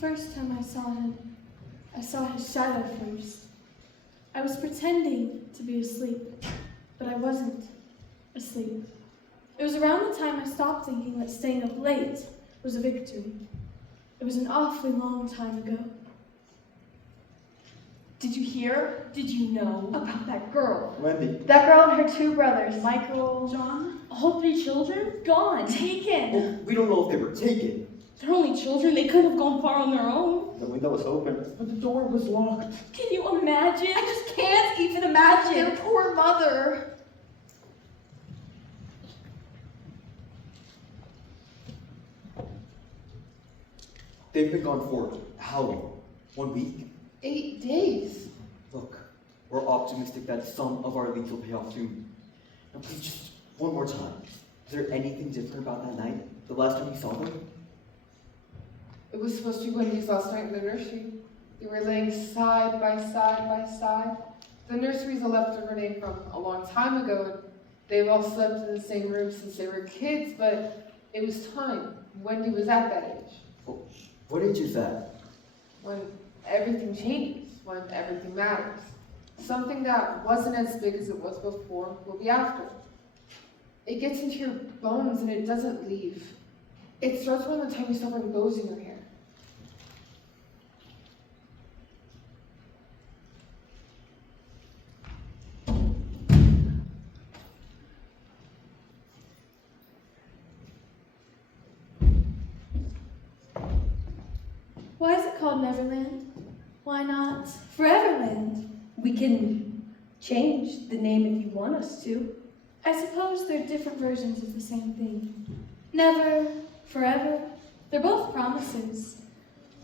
first time I saw his shadow first. I was pretending to be asleep, but I wasn't asleep. It was around the time I stopped thinking that staying up late was a victory. It was an awfully long time ago. Did you hear? Did you know about that girl? Wendy. That girl and her two brothers, Michael, John? all 3 children, gone, taken. Well, we don't know if they were taken. They're only children, they couldn't have gone far on their own. The window was open, but the door was locked. Can you imagine? I just can't even imagine. Their poor mother. They've been gone for how long? 1 week? 8 days. Look, we're optimistic that some of our leads will pay off soon. Now please, just one more time. Is there anything different about that night? The last time you saw them? It was supposed to be Wendy's last night in the nursery. They were laying side by side by side. The nursery's a leftover name from a long time ago, and they've all slept in the same room since they were kids, but it was time. Wendy was at that age. Oh, what age is that? When everything changes, when everything matters. Something that wasn't as big as it was before will be after. It gets into your bones and it doesn't leave. It starts around the time you start having bows in your hair. Why is it called Neverland? Why not Foreverland? We can change the name if you want us to. I suppose they're different versions of the same thing. Never, forever, they're both promises.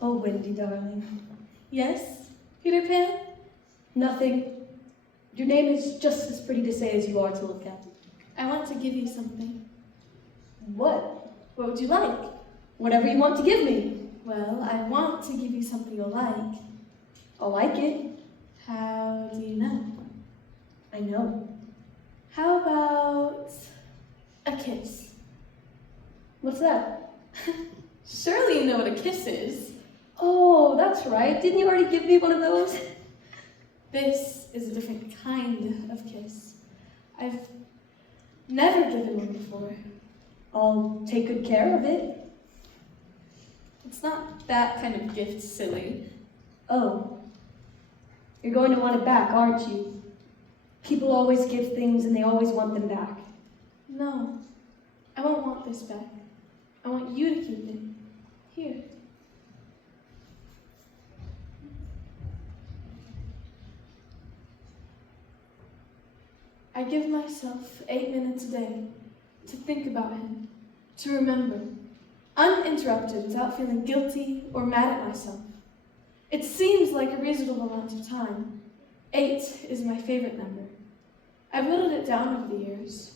Oh, Wendy, darling. Yes, Peter Pan? Nothing. Your name is just as pretty to say as you are to look at. I want to give you something. What? What would you like? Whatever you want to give me. Well, I want to give you something you'll like. I'll like it. How do you know? I know. How about a kiss? What's that? Surely you know what a kiss is. Oh, that's right. Didn't you already give me one of those? This is a different kind of kiss. I've never given one before. I'll take good care of it. It's not that kind of gift, silly. Oh. You're going to want it back, aren't you? People always give things and they always want them back. No, I won't want this back. I want you to keep it. Here. I give myself 8 minutes a day to think about him, to remember, uninterrupted without feeling guilty or mad at myself. It seems like a reasonable amount of time. 8 is my favorite number. I've whittled it down over the years.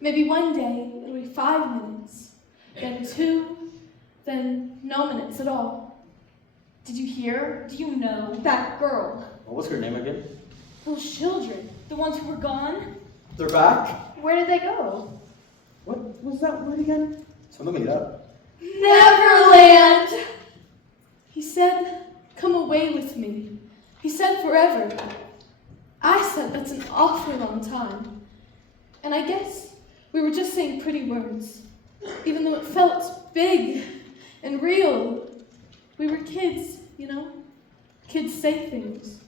Maybe one day it'll be 5 minutes, then 2, then no minutes at all. Did you hear? Do you know? That girl. What was her name again? Those children. The ones who were gone. They're back? Where did they go? What was that word again? Someone made it up. Neverland! He said, come away with me. He said forever. I said that's an awfully long time. And I guess we were just saying pretty words, even though it felt big and real. We were kids, you know? Kids say things.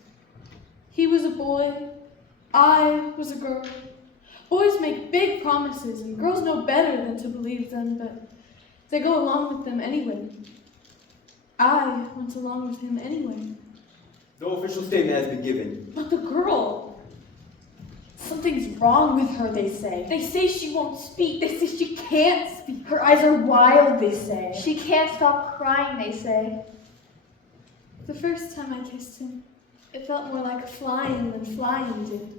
He was a boy, I was a girl. Boys make big promises, and girls know better than to believe them, but they go along with them anyway. I went along with him anyway. No official statement has been given. But the girl. Something's wrong with her, they say. They say she won't speak. They say she can't speak. Her eyes are wild, they say. She can't stop crying, they say. The first time I kissed him, it felt more like flying than flying did.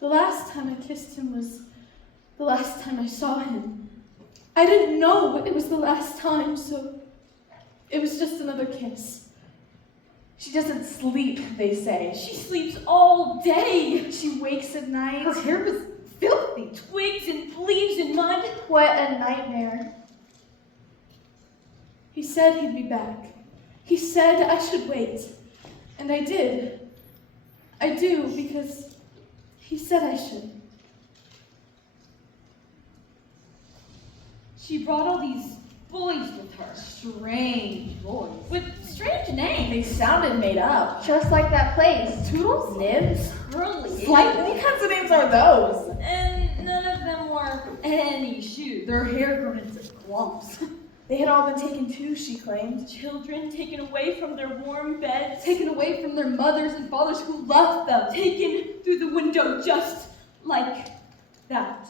The last time I kissed him was the last time I saw him. I didn't know it was the last time, so it was just another kiss. She doesn't sleep, they say. She sleeps all day. She wakes at night. Her hair was filthy. Twigs and leaves and mud. What a nightmare. He said he'd be back. He said I should wait, and I did. I do because he said I should. She brought all these boys with her. Strange boys. With strange names. They sounded made up. Just like that place. Toodles? Nibs? Curly. Like, what kinds of names are those? And none of them wore any shoes. Their hair grown into clumps. They had all been taken too, she claimed. Children taken away from their warm beds. Taken away from their mothers and fathers who loved them. Taken through the window just like that.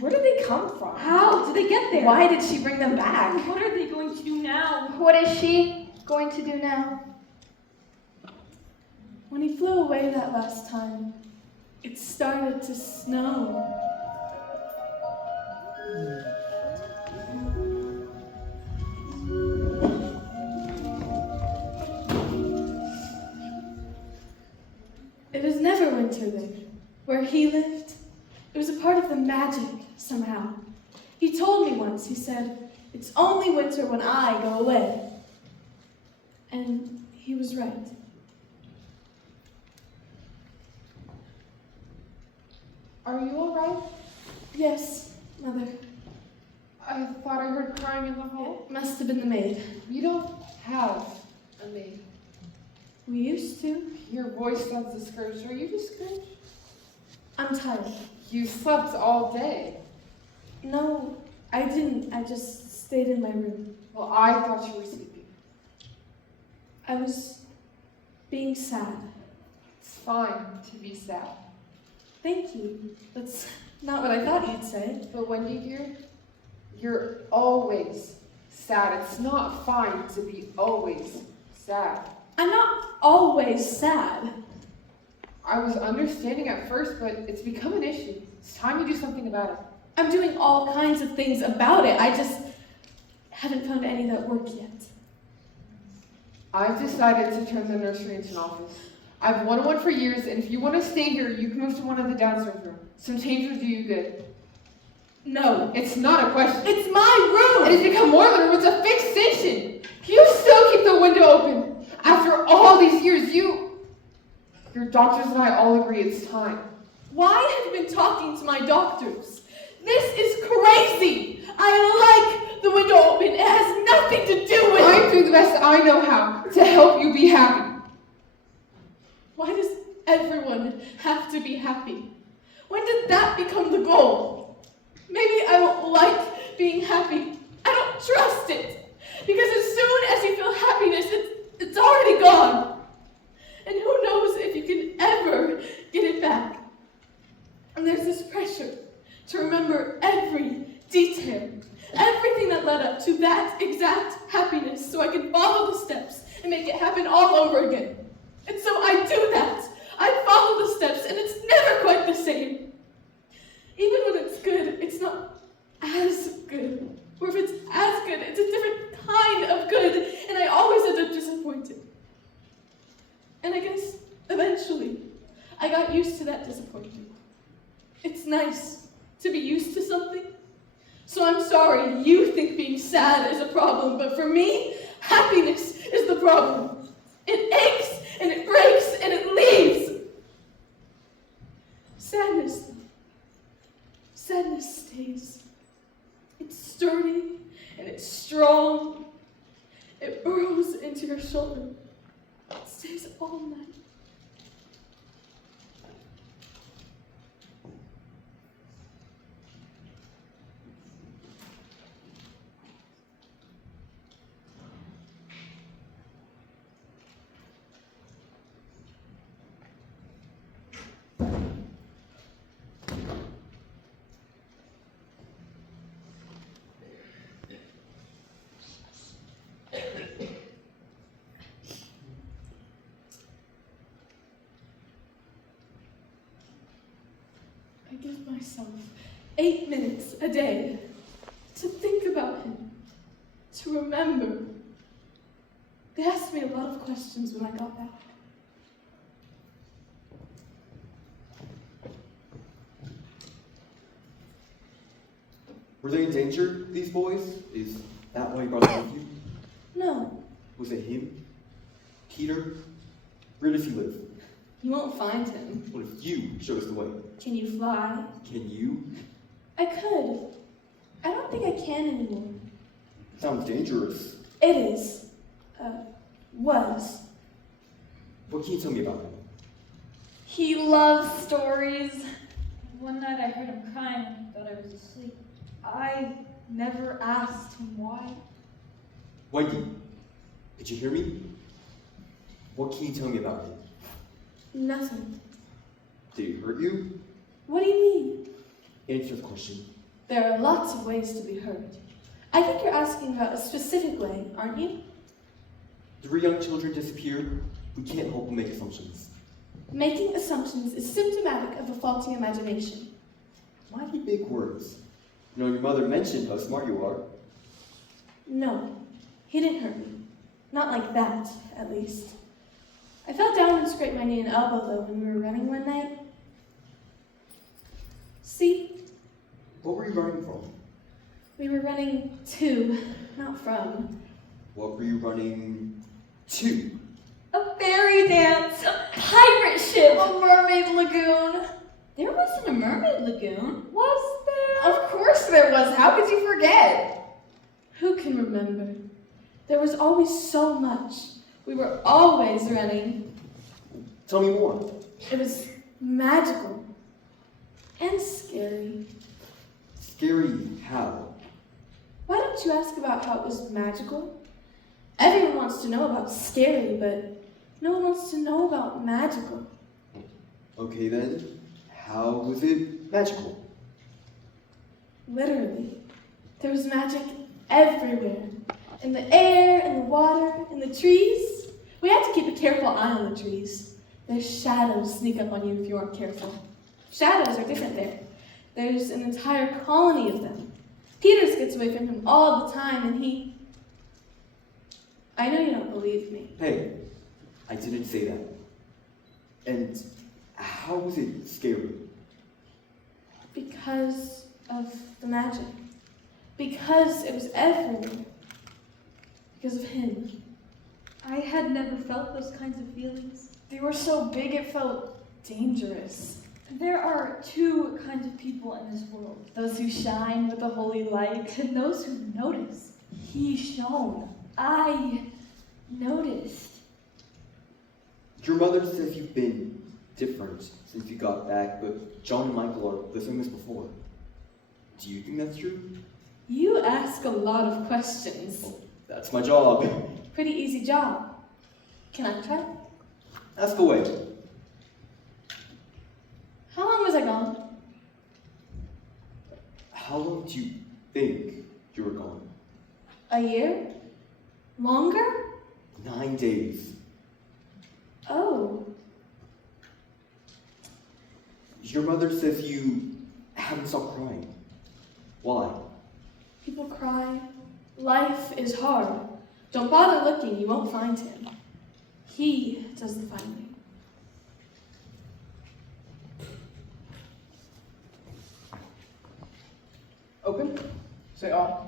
Where did they come from? How did they get there? Why did she bring them back? What are they going to do now? What is she going to do now? When he flew away that last time, it started to snow. It was never winter there, where he lived. It was a part of the magic, somehow. He told me once, he said, it's only winter when I go away. And he was right. Are you alright? Yes, Mother. I thought I heard crying in the hall. It must have been the maid. You don't have a maid. We used to. Your voice sounds discouraged. Are you discouraged? I'm tired. You slept all day. No, I didn't. I just stayed in my room. Well, I thought you were sleeping. I was being sad. It's fine to be sad. Thank you. That's not what I thought you'd say. But Wendy, dear, you're always sad. It's not fine to be always sad. I'm not always sad. I was understanding at first, but it's become an issue. It's time you do something about it. I'm doing all kinds of things about it. I just haven't found any that work yet. I've decided to turn the nursery into an office. I've wanted one for years, and if you want to stay here, you can move to one of the downstairs rooms. Some change would do you good. No. It's not a question. It's my room! It has become more than a room. It's a fixed station. You still keep the window open. After all these years, your doctors and I all agree it's time. Why have you been talking to my doctors? This is crazy! I like the window open. It has nothing to do with I'm doing the best I know how to help you be happy. Why does everyone have to be happy? When did that become the goal? Maybe I don't like being happy. I don't trust it. Because as soon as you feel happiness, it's already gone. And who knows if you can ever get it back. And there's this pressure to remember every detail, everything that led up to that exact happiness so I can follow the steps and make it happen all over again. And so I do that. I follow the steps, and it's never quite the same. Even when it's good, it's not as good. Or if it's as good, it's a different kind of good, and I always end up disappointed. And I guess, eventually, I got used to that disappointment. It's nice to be used to something. So I'm sorry you think being sad is a problem, but for me, happiness is the problem. It aches, and it breaks, and it leaves. Sadness, though. Sadness stays. It's sturdy, and it's strong. It burrows into your shoulder. It stays all night. I give myself 8 minutes a day to think about him, to remember. They asked me a lot of questions when I got back. Were they in danger, these boys? Is that why you brought them with you? No, Was it him? Peter? Where does he live? You won't find him. What if you showed us the way? Can you fly? Can you? I could. I don't think I can anymore. Sounds dangerous. It is. Was. What can you tell me about him? He loves stories. One night I heard him crying and thought I was asleep. I never asked him why. Wendy, did you hear me? What can you tell me about him? Nothing. Did he hurt you? What do you mean? Answer the question. There are lots of ways to be hurt. I think you're asking about a specific way, aren't you? 3 young children disappear. We can't help but make assumptions. Making assumptions is symptomatic of a faulty imagination. Mighty big words. You know, your mother mentioned how smart you are. No, he didn't hurt me. Not like that, at least. I fell down and scraped my knee and elbow, though, when we were running one night. See? What were you running from? We were running to, not from. What were you running to? A fairy dance. A pirate ship! A mermaid lagoon. There wasn't a mermaid lagoon. Was there? Of course there was. How could you forget? Who can remember? There was always so much. We were always running. Tell me more. It was magical. And scary. Scary how? Why don't you ask about how it was magical? Everyone wants to know about scary, but no one wants to know about magical. Okay then, how was it magical? Literally. There was magic everywhere. In the air, in the water, in the trees. We had to keep a careful eye on the trees. Their shadows sneak up on you if you aren't careful. Shadows are different there. There's an entire colony of them. Peters gets away from him all the time, and he... I know you don't believe me. Hey, I didn't say that. And how was it scary? Because of the magic. Because it was everywhere. Because of him. I had never felt those kinds of feelings. They were so big it felt dangerous. There are 2 kinds of people in this world. Those who shine with the holy light And those who notice. he shone. I noticed. Your mother says you've been different since you got back, but John and Michael are the same as before. Do you think that's true? You ask a lot of questions. Well, that's my job. Pretty easy job. Can I try? Ask away. How long was I gone? How long do you think you were gone? A year? Longer? 9 days. Oh. Your mother says you haven't stopped crying. Why? People cry. Life is hard. Don't bother looking, you won't find him. He does the finding. Open. Say on.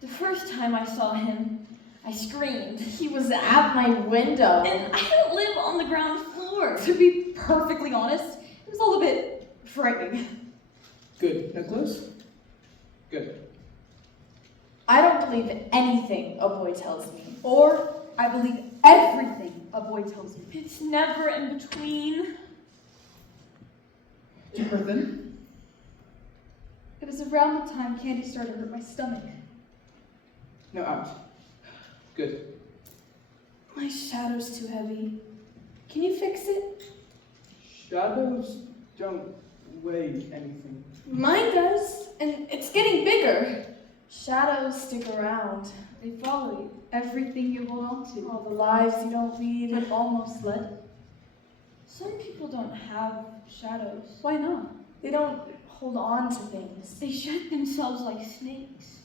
The first time I saw him, I screamed. He was at my window. And I don't live on the ground floor. To be perfectly honest, it was all a bit frightening. Good. Now close. Good. I don't believe anything a boy tells me, or I believe everything a boy tells me. It's never in between. Deeper than. It was around the time candy started to hurt my stomach. Now out. Good. My shadow's too heavy. Can you fix it? Shadows don't weigh anything. Mine does, and it's getting bigger. Shadows stick around. They follow you. Everything you hold on to. All the lives you don't lead. But almost led. Some people don't have shadows. Why not? They don't hold on to things. They shed themselves like snakes.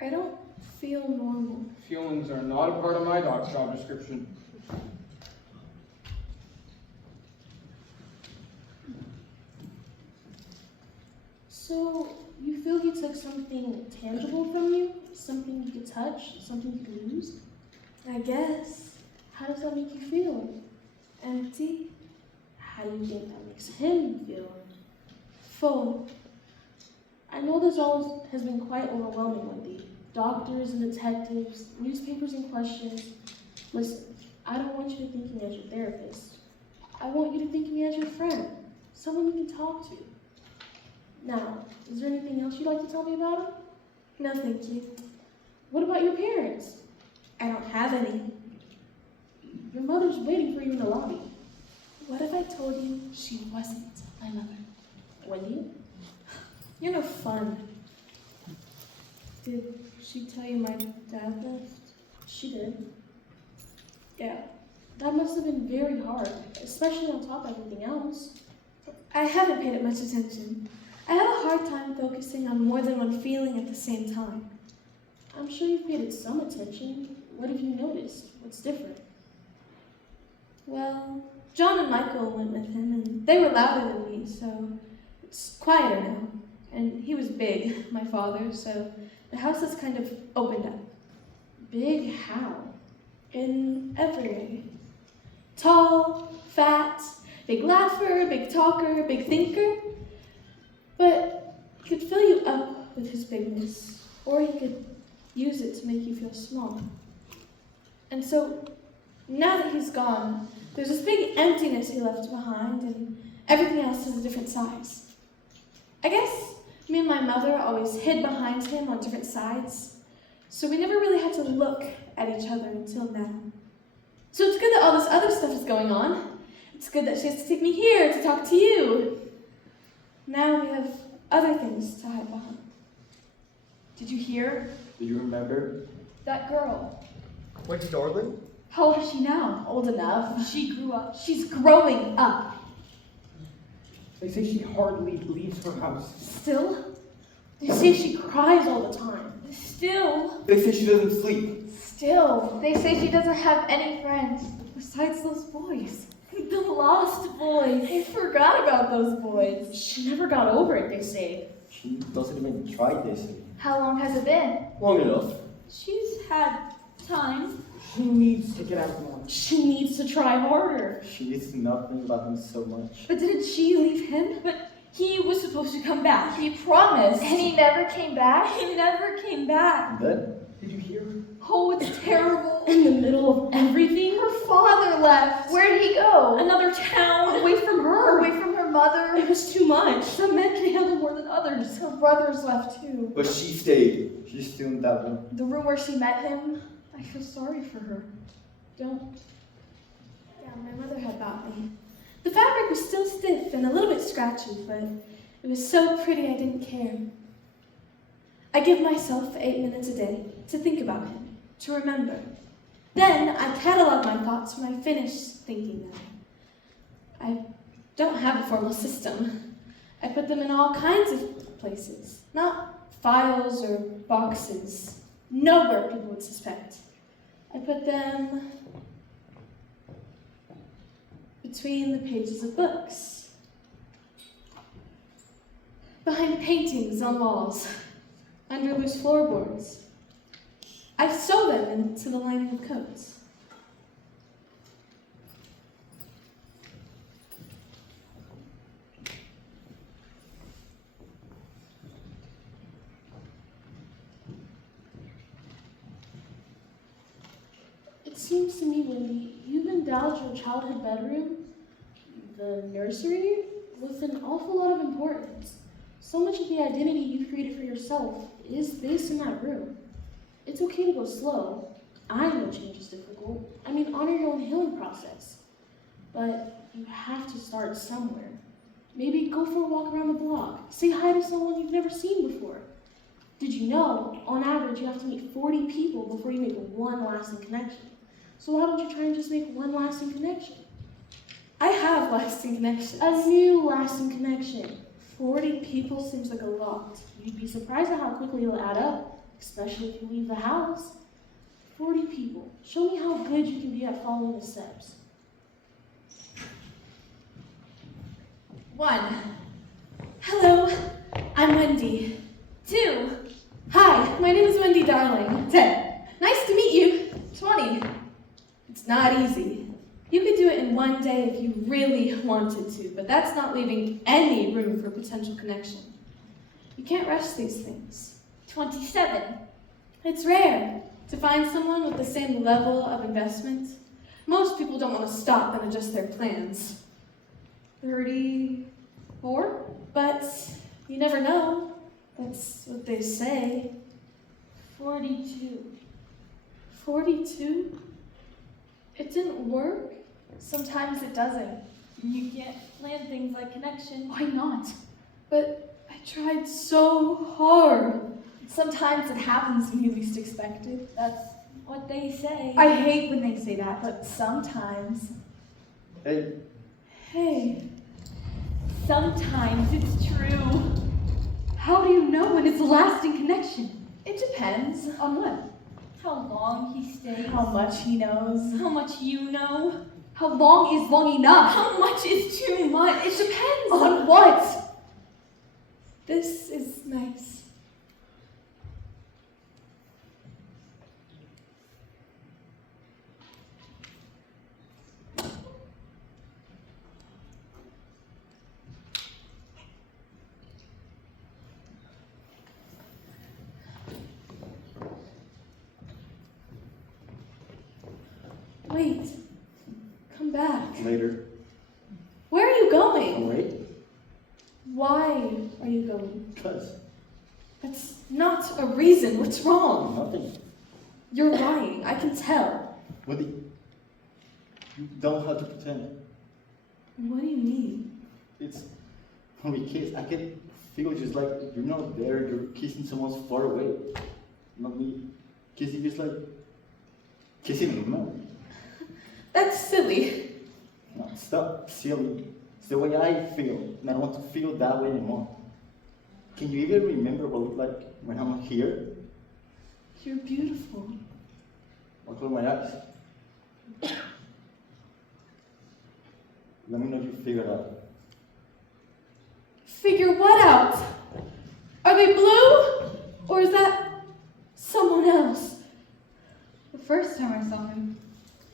I don't feel normal. Feelings are not a part of my dog's job description. So, You feel he took something tangible from you? Something you could touch? Something you could lose? I guess. How does that make you feel? Empty? How do you think that makes him feel? Full. I know this all has been quite overwhelming, Wendy. Doctors and detectives, newspapers and questions. Listen, I don't want you to think of me as your therapist. I want you to think of me as your friend, someone you can talk to. Now, is there anything else you'd like to tell me about him? No, thank you. What about your parents? I don't have any. Your mother's waiting for you in the lobby. What if I told you she wasn't my mother? Wendy? You're no fun. Did she tell you my dad left? She did. Yeah, that must have been very hard, especially on top of everything else. I haven't paid it much attention. I have a hard time focusing on more than one feeling at the same time. I'm sure you've paid it some attention. What have you noticed? What's different? Well, John and Michael went with him, and they were louder than me, so it's quieter now. And he was big, my father, so the house has kind of opened up. Big how? In every way. Tall, fat, big laugher, big talker, big thinker. But he could fill you up with his bigness, or he could use it to make you feel small. And so, now that he's gone, there's this big emptiness he left behind, and everything else is a different size. I guess me and my mother always hid behind him on different sides, so we never really had to look at each other until now. So it's good that all this other stuff is going on. It's good that she has to take me here to talk to you. Now we have other things to hide behind. Did you hear? Do you remember? That girl. Wendy darling? How old is she now? Old enough. She grew up. She's growing up. They say she hardly leaves her house. Still? They say she cries all the time. Still, They say she doesn't sleep. Still. They say she doesn't have any friends. Besides those boys. the lost boys. I forgot about those boys. She never got over it, they say. She doesn't even try this. How long has it been? Long enough. She's had time. She needs to get out more. She needs to try harder. She needs to not think about him so much. But didn't she leave him? But he was supposed to come back. He promised. And he never came back? He never came back. And then? Did you hear? Oh, it's terrible. In the middle of everything, Her father left. Where'd he go? Another town. Away from her. Away from her mother? it was too much. Some men can handle more than others. Her brothers left too. But she stayed. She's still in that room. The room where she met him, I feel sorry for her. Don't. Yeah, my mother had bought me. The fabric was still stiff and a little bit scratchy, but it was so pretty I didn't care. I give myself 8 minutes a day to think about him, to remember. Then I catalog my thoughts when I finish thinking them. I don't have a formal system. I put them in all kinds of places, not files or boxes, nowhere people would suspect. I put them between the pages of books, behind paintings on walls, under loose floorboards. I sew them into the lining of coats. It seems to me, Wendy, you've endowed your childhood bedroom, the nursery, with an awful lot of importance. So much of the identity you've created for yourself is based in that room. It's okay to go slow. I know change is difficult. I mean, honor your own healing process. But you have to start somewhere. Maybe go for a walk around the block. Say hi to someone you've never seen before. Did you know, on average, you have to meet 40 people before you make one lasting connection? So why don't you try and just make one lasting connection? I have lasting connections. A new lasting connection. 40 people seems like a lot. You'd be surprised at how quickly it'll add up, especially if you leave the house. 40 people. Show me how good you can be at following the steps. 1. Hello, I'm Wendy. 2. Hi, my name is Wendy, darling. 10. Nice to meet you. 20. It's not easy. You could do it in one day if you really wanted to, but that's not leaving any room for potential connection. You can't rush these things. 27. It's rare to find someone with the same level of investment. Most people don't want to stop and adjust their plans. 34. But you never know. That's what they say. 42. 42? It didn't work? Sometimes it doesn't. You can't plan things like connection. Why not? But I tried so hard. Sometimes it happens when you least expect it. That's what they say. I hate when they say that, but sometimes. Hey, Hey, Sometimes it's true. How do you know when it's a lasting connection? it depends. On what? How long he stays. How much he knows. How much you know. How long is long enough? How much is too much. It depends. On what? This is nice. Wait. Come back. later. Where are you going? Wait. Why are you going? Cause That's not a reason. What's wrong? nothing. You're lying. I can tell. Wendy, you don't have to pretend. What do you mean? It's when we kiss, I can feel just like you're not there, you're kissing someone far away. Not me. Kissing just like kissing a man. That's silly. No, stop, silly. It's the way I feel, and I don't want to feel that way anymore. Can you even remember what it looked like when I'm here? You're beautiful. I'll close my eyes. Let me know if you figure it out. Figure what out? Are they blue? Or is that someone else? The first time I saw him,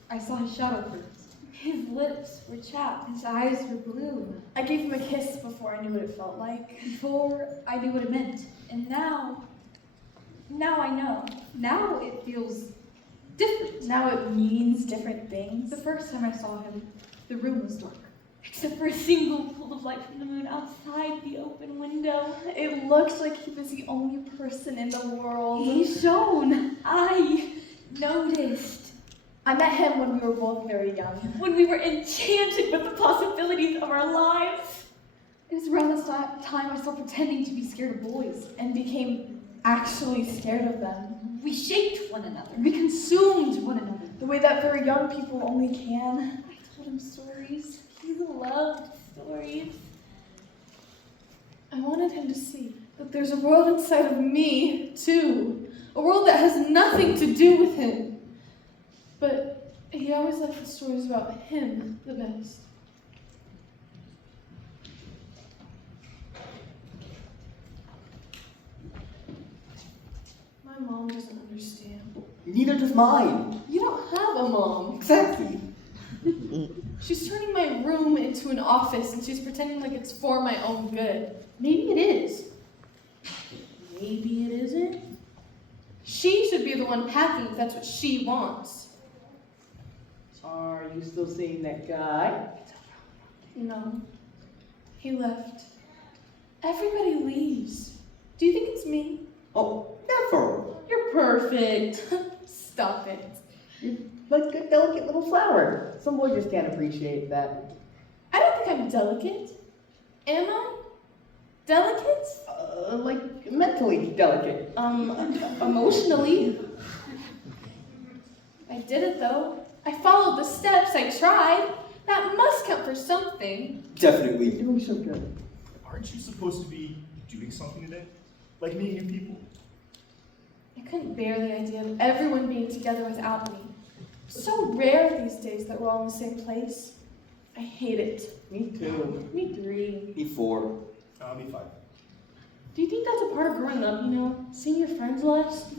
I saw his shadow first. His lips were chapped. His eyes were blue. I gave him a kiss before I knew what it felt like. Before I knew what it meant. And now I know. Now it feels different. Now it means different things. The first time I saw him, the room was dark. Except for a single pool of light from the moon outside the open window. It looked like he was the only person in the world. He shone. I noticed. I met him when we were both very young. When we were enchanted with the possibilities of our lives. It was around this time I stopped pretending to be scared of boys and became actually scared of them. We shaped one another. We consumed one another the way that very young people only can. I told him stories. He loved stories. I wanted him to see that there's a world inside of me, too. A world that has nothing to do with him. But he always liked the stories about him the best. My mom doesn't understand. Neither does mine. You don't have a mom. Exactly. She's turning my room into an office and she's pretending like it's for my own good. Maybe it is. Maybe it isn't. She should be the one packing if that's what she wants. Are you still seeing that guy? No. He left. Everybody leaves. Do you think it's me? Oh, never. You're perfect. Stop it. You're like a delicate little flower. Some boys just can't appreciate that. I don't think I'm delicate. Am I? Delicate? Like mentally delicate. Emotionally. I did it though. I followed the steps. I tried. That must count for something. Definitely. You're doing so good. Aren't you supposed to be doing something today? Like meeting new people? I couldn't bear the idea of everyone being together without me. So rare these days that we're all in the same place. I hate it. Me too. Me 3. Me 4. Me 5. Do you think that's a part of growing up, you know? Seeing your friends less?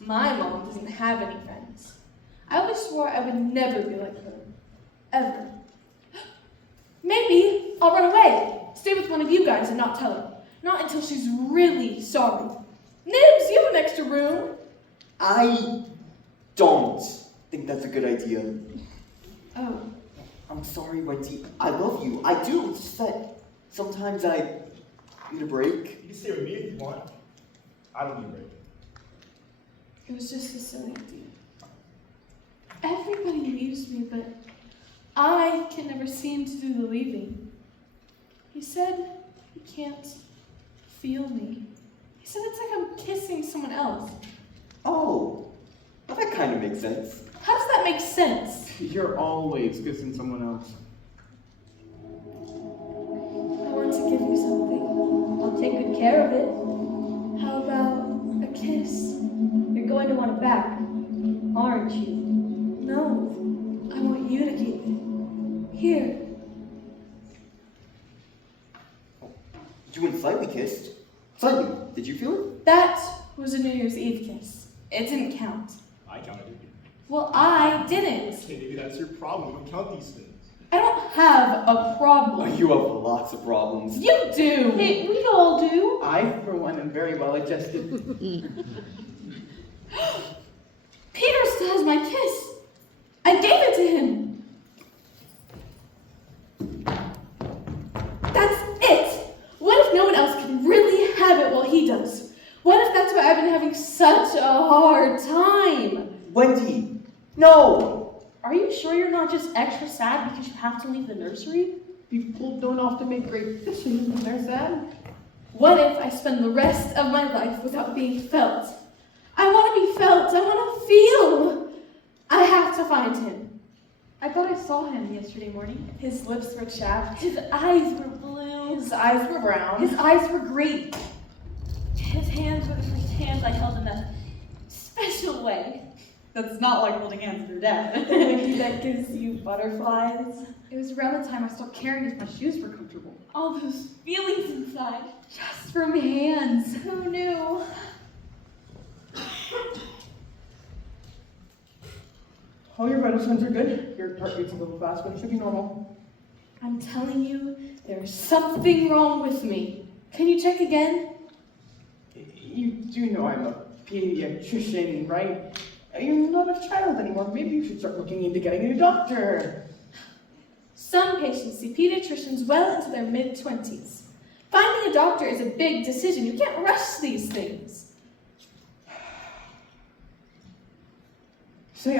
My mom doesn't have any friends. I always swore I would never be like her. Ever. Maybe I'll run away. Stay with one of you guys and not tell her. Not until she's really sorry. Nibs, you have an extra room. I don't think that's a good idea. Oh. I'm sorry, Wendy. I love you. I do. It's just that sometimes I need a break. You can stay with me if you want. I don't need a break. It was just a silly idea. Everybody leaves me, but I can never seem to do the leaving. He said he can't feel me. He said it's like I'm kissing someone else. Oh, well, that kind of makes sense. How does that make sense? You're always kissing someone else. I want to give you something. I'll take good care of it. How about a kiss? You're going to want it back, aren't you? No, I want you to keep it. Here. You and Slightly kissed. Slightly, did you feel it? That was a New Year's Eve kiss. It didn't count. I counted it. Well, I didn't. Okay, maybe that's your problem. You don't count these things. I don't have a problem. You have lots of problems. You do. Hey, we all do. I, for one, am very well adjusted. Peter still has my kiss. I gave it to him. That's it. What if no one else can really have it while he does? What if that's why I've been having such a hard time? Wendy, no! Are you sure you're not just extra sad because you have to leave the nursery? People don't often make great decisions when they're sad. What if I spend the rest of my life without being felt? I want to be felt. I want to feel. I have to find him. I thought I saw him yesterday morning. His lips were chapped. His eyes were blue. His eyes were brown. His eyes were great. His hands were the first hands I held in a special way. That's not like holding hands with your dad. Wendy that gives you butterflies. It was around the time I stopped caring if my shoes were comfortable. All those feelings inside. Just from hands. Who knew? All your vital signs are good. Your heart beats a little fast, but it should be normal. I'm telling you, there's something wrong with me. Can you check again? You do know I'm a pediatrician, right? You're not a child anymore. Maybe you should start looking into getting a doctor. Some patients see pediatricians well into their mid-20s. Finding a doctor is a big decision. You can't rush these things. Say,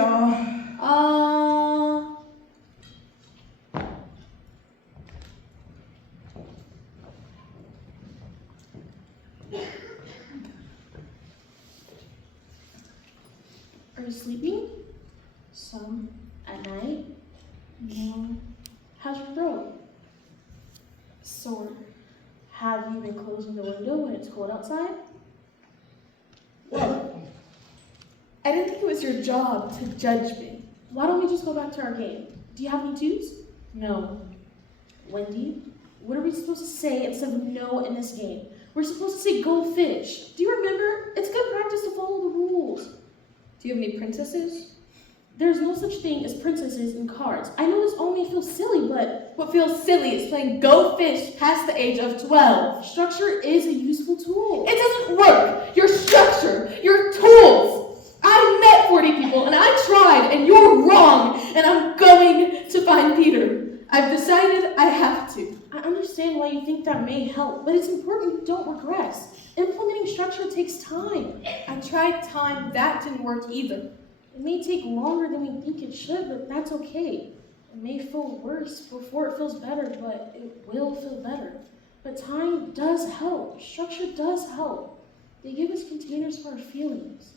Are you sleeping? Some at night? No. How's your throat? Sore. Have you been closing the window when it's cold outside? Well, I didn't think it was your job to judge me. Why don't we just go back to our game? Do you have any twos? No. Wendy, what are we supposed to say instead of no in this game? We're supposed to say go fish. Do you remember? It's good practice to follow the rules. Do you have any princesses? There's no such thing as princesses in cards. I know this all may feel silly, but What feels silly is playing Go Fish past the age of 12. structure is a useful tool. It doesn't work. Your structure, your tools. I met 40 people and I tried and you're wrong and I'm going to find Peter. I've decided I have to. I understand why you think that may help, but it's important you don't regress. Implementing structure takes time. I tried time, that didn't work either. It may take longer than we think it should, but that's okay. It may feel worse before it feels better, but it will feel better. But time does help. Structure does help. They give us containers for our feelings.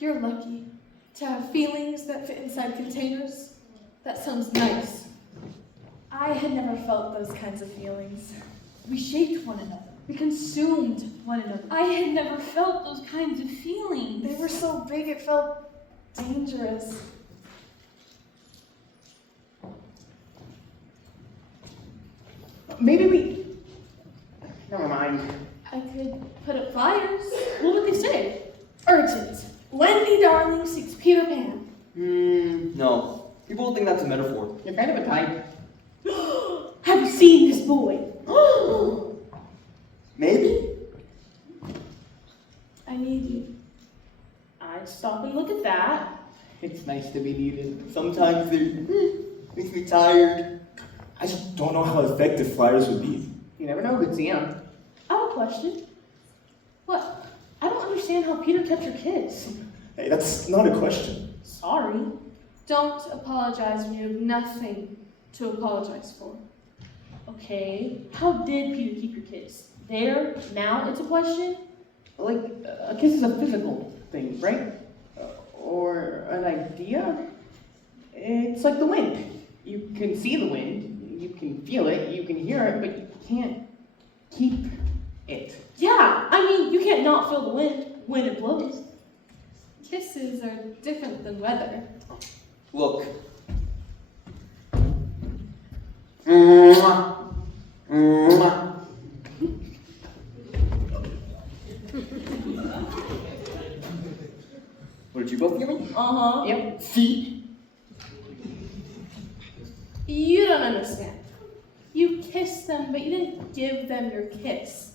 You're lucky to have feelings that fit inside containers. That sounds nice. I had never felt those kinds of feelings. We shaped one another. We consumed one another. I had never felt those kinds of feelings. They were so big it felt dangerous. maybe we... Never mind. I No, people will think that's a metaphor. You're kind of a type. Have you seen this boy? Maybe? I need you. I'd stop and look at that. It's nice to be needed. Sometimes it makes me tired. I just don't know how effective flyers would be. You never know who could see them. I have a question. What? I don't understand how Peter kept your kids. Hey, that's not a question. Sorry. Don't apologize when you have nothing to apologize for. Okay, how did Peter keep your kids? There, now it's a question? Like, a kiss is a physical thing, right? Or an idea? It's like the wind. You can see the wind, you can feel it, you can hear it, but you can't keep it. Yeah, I mean, you can't not feel the wind when it blows. Kisses are different than weather. Look. Mwah. Mwah. What did you both give me? Uh-huh. Yep. See? You don't understand. You kissed them, but you didn't give them your kiss.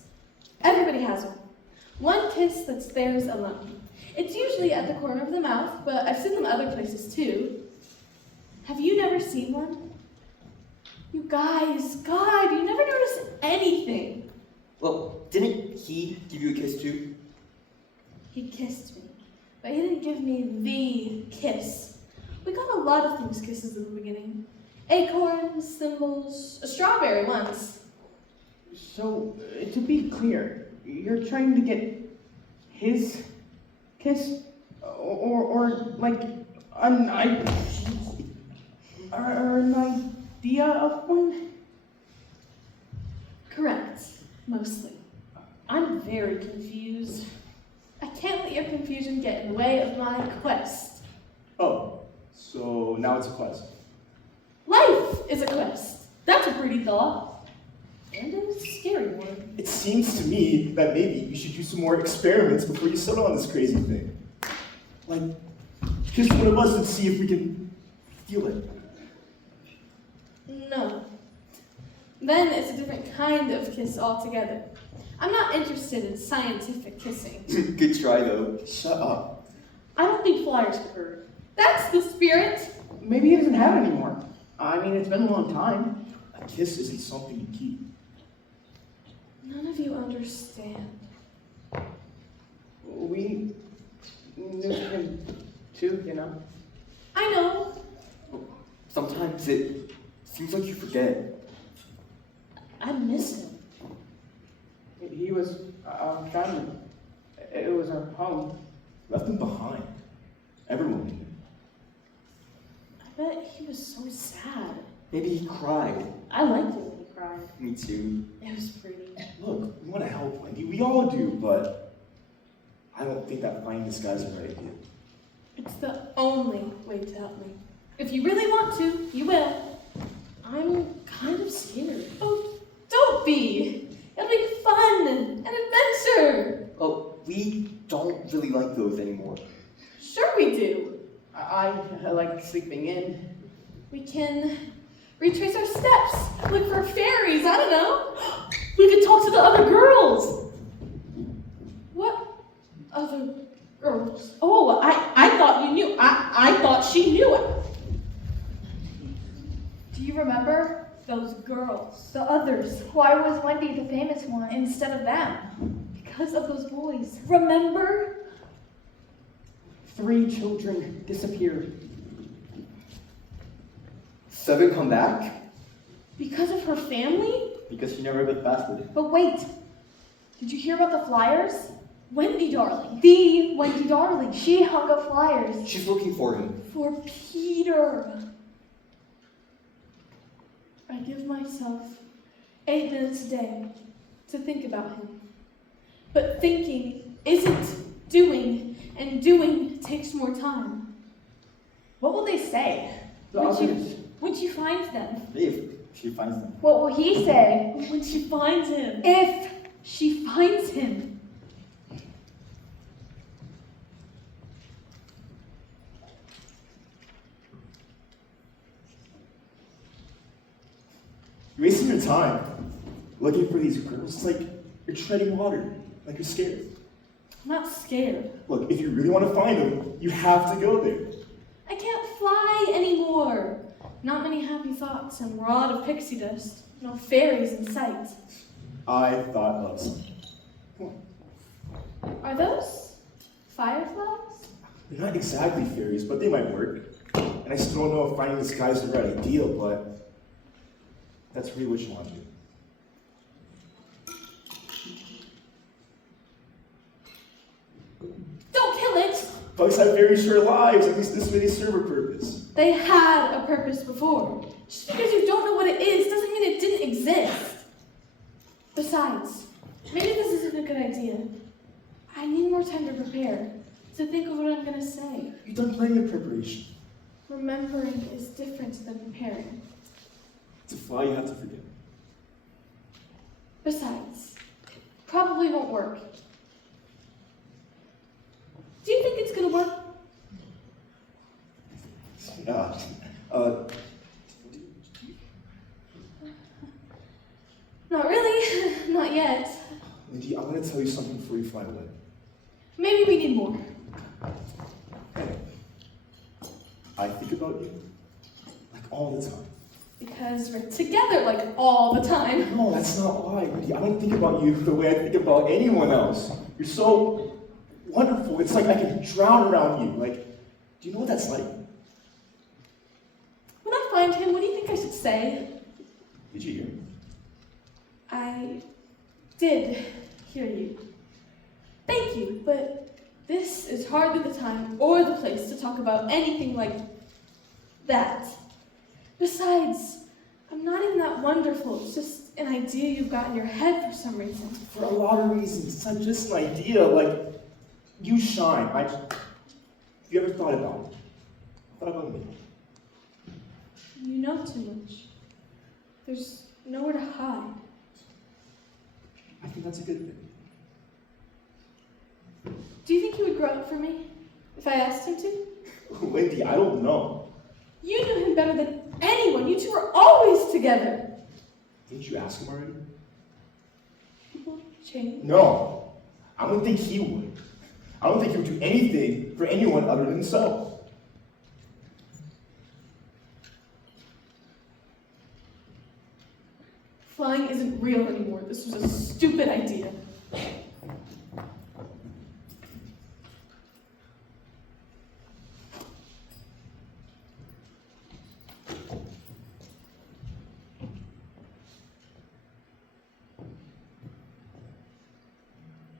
Everybody has one. One kiss that's theirs alone. It's usually at the corner of the mouth, but I've seen them other places too. Have you never seen one? You guys, God, you never notice anything. Well, didn't he give you a kiss too? He kissed me, but he didn't give me the kiss. We got a lot of things kisses at the beginning. Acorns, thimbles, a strawberry once. So, to be clear, you're trying to get his kiss? Or like, an idea of one? Correct, mostly. I'm very confused. I can't let your confusion get in the way of my quest. Oh, so now it's a quest. Life is a quest. That's a pretty thought. And a scary one. It seems to me that maybe you should do some more experiments before you settle on this crazy thing. Like, kiss one of us and see if we can feel it. No. Then it's a different kind of kiss altogether. I'm not interested in scientific kissing. Good try though. Shut up. I don't think flyers could hurt. That's the spirit. Maybe he doesn't have it anymore. I mean, it's been a long time. A kiss isn't something you keep. None of you understand. We knew him too, you know? I know. Sometimes it seems like you forget. I miss him. He was our family. It was our home. Left him behind. Everyone did. I bet he was so sad. Maybe he cried. I liked it when he cried. Me too. It was pretty. Look, we want to help Wendy. We all do, but I don't think that finding this guy's a right idea. It's the only way to help me. If you really want to, you will. I'm kind of scared. Oh, don't be. It'll be fun, an adventure. Oh, we don't really like those anymore. Sure we do. I like sleeping in. We can retrace our steps, look for fairies, I don't know. We could talk to the other girls. What other girls? Oh, I thought you knew. I thought she knew it. Do you remember? Those girls. The others. Why was Wendy the famous one instead of them? Because of those boys. Remember? 3 children disappeared. 7 come back? Because of her family? Because she never got past it. But wait, did you hear about the flyers? Wendy, darling. The Wendy Darling. She hung up flyers. She's looking for him. For Peter. I give myself 8 minutes a day to think about him. But thinking isn't doing, and doing takes more time. What will they say? The others. When she finds them. If she finds them. What will he say? When she finds him. If She finds him. You're wasting your time looking for these girls. It's like you're treading water, like you're scared. I'm not scared. Look, if you really want to find them, you have to go there. I can't fly anymore. Not many happy thoughts, and we're out of pixie dust. No fairies in sight. I thought of something. Come on. Are those fireflies? They're not exactly fairies, but they might work. And I still don't know if finding this guy is the right idea, but that's really what you want to do. Don't kill it! Bugs have very short lives, at least this way they serve a purpose. They had a purpose before. Just because you don't know what it is doesn't mean it didn't exist. Besides, maybe this isn't a good idea. I need more time to prepare, to think of what I'm gonna say. You've done plenty of preparation. Remembering is different than preparing. To fly, you have to forget. Besides, probably won't work. Do you think it's gonna work? Yeah. Not really. Not yet. Wendy, I want to tell you something before you fly away. Maybe we need more. Hey, I think about you, like all the time. Because we're together like all the time. No, that's not why, Wendy. I don't think about you the way I think about anyone else. You're so wonderful. It's like I can drown around you. Like, do you know what that's like? When I find him, what do you think I should say? Did you hear? I did hear you. Thank you, but this is hardly the time or the place to talk about anything like that. Besides, I'm not even that wonderful. It's just an idea you've got in your head for some reason. For a lot of reasons. It's not just an idea. Like, you shine. Have you ever thought about it? Thought about me? You know too much. There's nowhere to hide. I think that's a good thing. Do you think he would grow up for me if I asked him to? Wendy, I don't know. You knew him better than anyone. You two were always together. Didn't you ask him already? People change. No. I don't think he would. I don't think he would do anything for anyone other than himself. Flying isn't real anymore. This was a stupid idea.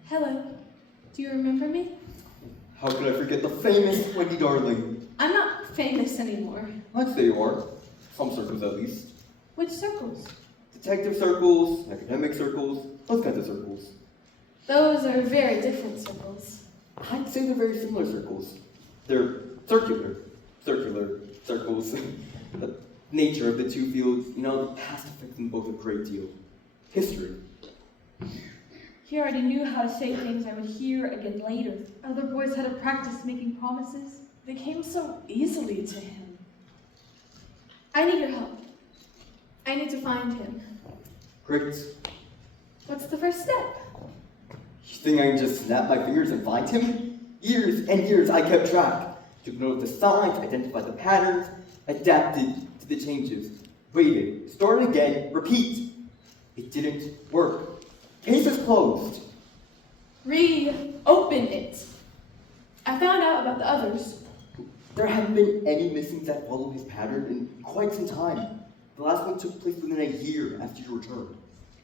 Hello. Do you remember me? How could I forget the famous Wendy Darling? I'm not famous anymore. I'd say you are. Some circles at least. Which circles? Detective circles, academic circles, those kinds of circles. Those are very different circles. I'd say they're very similar circles. They're circular circles. The nature of the two fields, the past affects them both a great deal. History. He already knew how to say things I would hear again later. Other boys had to practice making promises. They came so easily to him. I need your help. I need to find him. Great. What's the first step? You think I can just snap my fingers and find him? Years and years I kept track. Took note of the signs, identified the patterns, adapted to the changes. Waited, started again, repeat. It didn't work. Case is closed. Reopen it. I found out about the others. There haven't been any missings that follow his pattern in quite some time. The last one took place within a year after your return.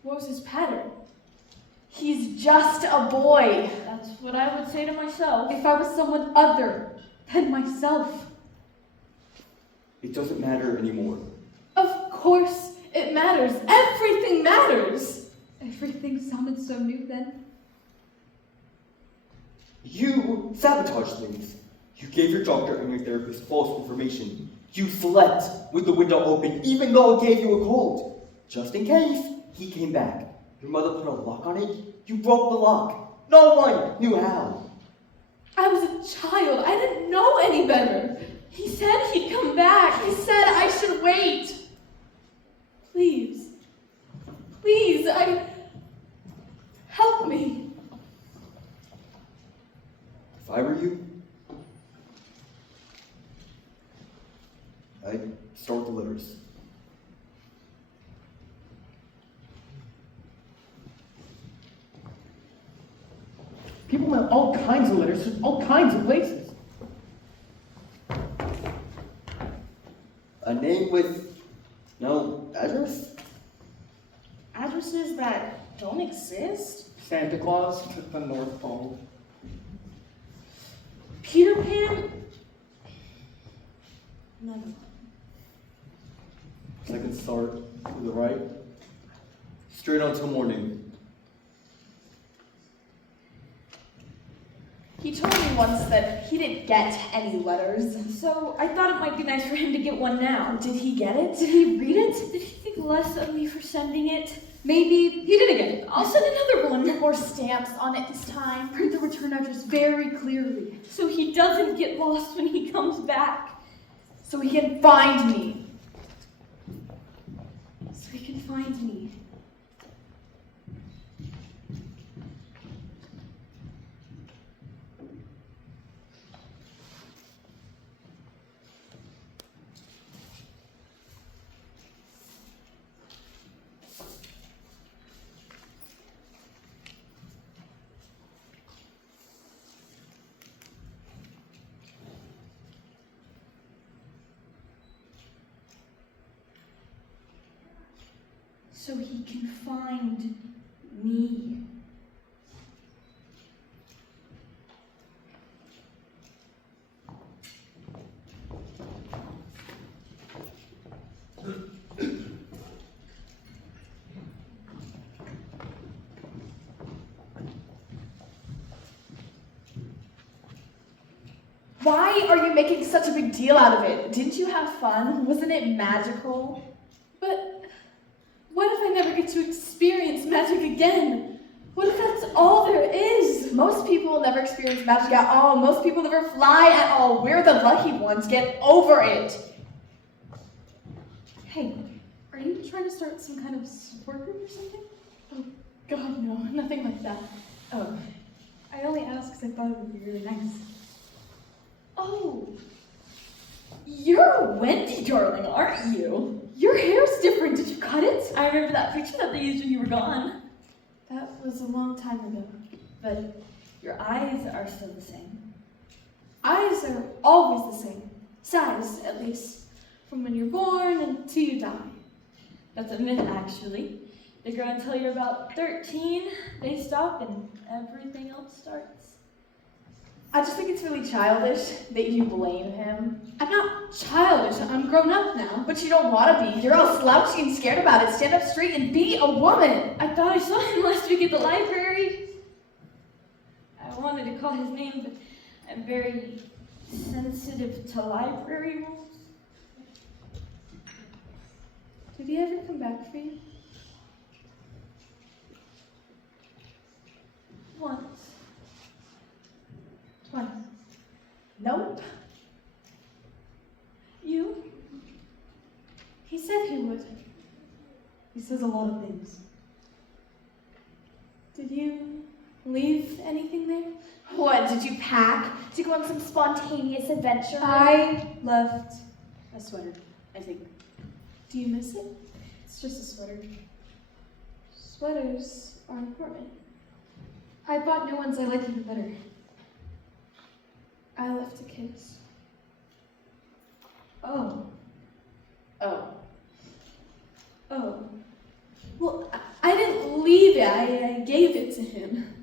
What was his pattern? He's just a boy. That's what I would say to myself. If I was someone other than myself. It doesn't matter anymore. Of course it matters. Everything matters. Everything sounded so new then. You sabotaged things. You gave your doctor and your therapist false information. You slept with the window open even though it gave you a cold. Just in case, he came back. Your mother put a lock on it. You broke the lock. No one knew how. I was a child. I didn't know any better. He said he'd come back. He said I should wait. Please, I start with the letters. People mail all kinds of letters to all kinds of places. A name with no address? Addresses that don't exist? Santa Claus to the North Pole. Peter Pan? Never mind. Second start to the right. Straight on till morning. He told me once that he didn't get any letters, so I thought it might be nice for him to get one now. Did he get it? Did he read it? Did he think less of me for sending it? Maybe he did again. I'll send another one. More stamps on it this time. Print the return address very clearly. So he doesn't get lost when he comes back. So he can find me. So he can find me. So he can find me. Why are you making such a big deal out of it? Didn't you have fun? Wasn't it magical? But what if I never get to experience magic again? What if that's all there is? Most people never experience magic at all. Most people never fly at all. We're the lucky ones. Get over it. Hey, are you trying to start some kind of support group or something? Oh, God, no, nothing like that. Oh, I only asked because I thought it would be really nice. Oh, you're Wendy, darling, aren't you? Your hair's different. Did you cut it? I remember that picture that they used when you were gone. That was a long time ago. But your eyes are still the same. Eyes are always the same. Size, at least. From when you're born until you die. That's a myth, actually. They grow until you're about 13, they stop, and everything else starts. I just think it's really childish that you blame him. I'm not childish. I'm grown up now. But you don't want to be. You're all slouchy and scared about it. Stand up straight and be a woman. I thought I saw him last week at the library. I wanted to call his name, but I'm very sensitive to library rules. Did he ever come back for you? Once. Twice. Nope. You? He said he would. He says a lot of things. Did you leave anything there? What, did you pack to go on some spontaneous adventure? I left a sweater, I think. Do you miss it? It's just a sweater. Sweaters are important. I bought new ones I like even better. I left a kiss. Oh. Oh. Oh. Well, I didn't leave it. I gave it to him.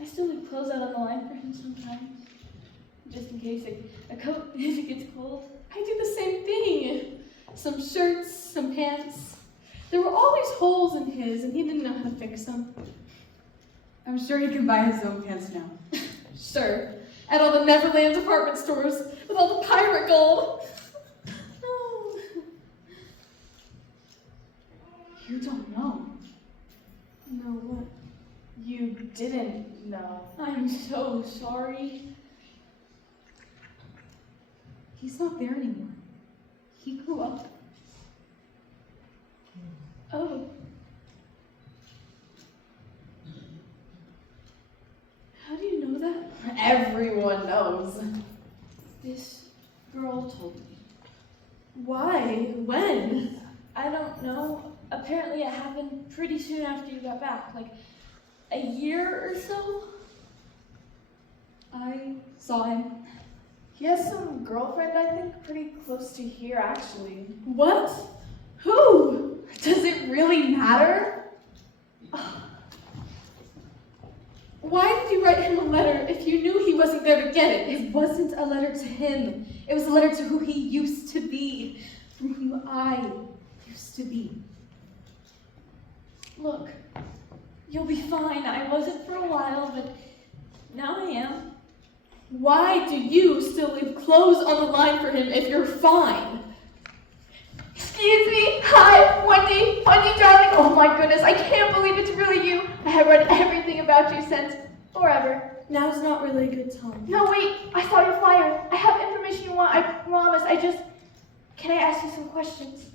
I still leave clothes out on the line for him sometimes. Just in case a coat if it gets cold. I do the same thing. Some shirts, some pants. There were always holes in his, and he didn't know how to fix them. I'm sure he can buy his own pants now. Sure. At all the Neverland department stores with all the pirate gold. Oh. You don't know. No, what? You didn't know. I'm so sorry. He's not there anymore. He grew up. Oh. How do you know that? Everyone knows. This girl told me. Why? When? I don't know. Apparently it happened pretty soon after you got back, like a year or so. I saw him. He has some girlfriend, I think, pretty close to here, actually. What? Who? Does it really matter? Why did you write him a letter if you knew he wasn't there to get it? It wasn't a letter to him. It was a letter to who he used to be, from whom I used to be. Look, you'll be fine. I wasn't for a while, but now I am. Why do you still leave clothes on the line for him if you're fine? Excuse me. Hi, Wendy. Wendy, darling. Oh my goodness, I can't believe it's really you. I have read everything about you since forever. Now's not really a good time. No, wait. I saw your flyer. I have information you want. I promise. Can I ask you some questions?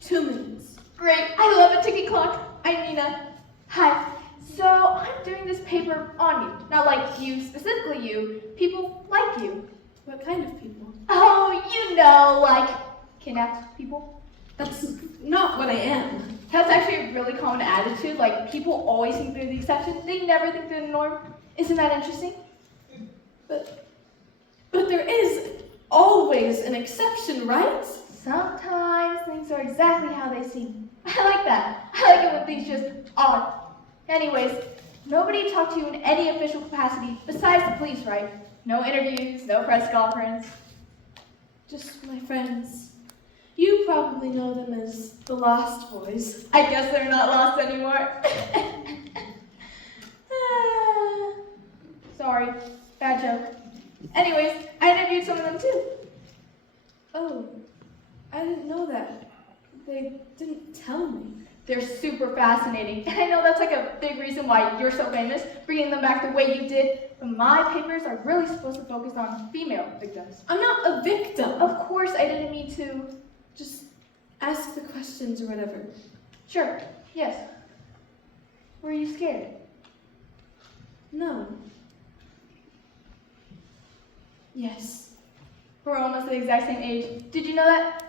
2 minutes. Great. I love a ticking clock. I'm Nina. Hi. So I'm doing this paper on you. Not like you, specifically you. People like you. What kind of people? Oh, you know, like kidnapped people. That's not what I am. That's actually a really common attitude. Like, people always think they're the exception. They never think they're the norm. Isn't that interesting? But there is always an exception, right? Sometimes things are exactly how they seem. I like that. I like it when things just are. Anyways, nobody talked to you in any official capacity besides the police, right? No interviews, no press conference. Just my friends. You probably know them as the Lost Boys. I guess they're not lost anymore. Sorry, bad joke. Anyways, I interviewed some of them too. Oh, I didn't know that. They didn't tell me. They're super fascinating. And I know that's like a big reason why you're so famous, bringing them back the way you did. But my papers are really supposed to focus on female victims. I'm not a victim. Of course, I didn't mean to. Just ask the questions or whatever. Sure, yes. Were you scared? No. Yes. We're almost the exact same age. Did you know that?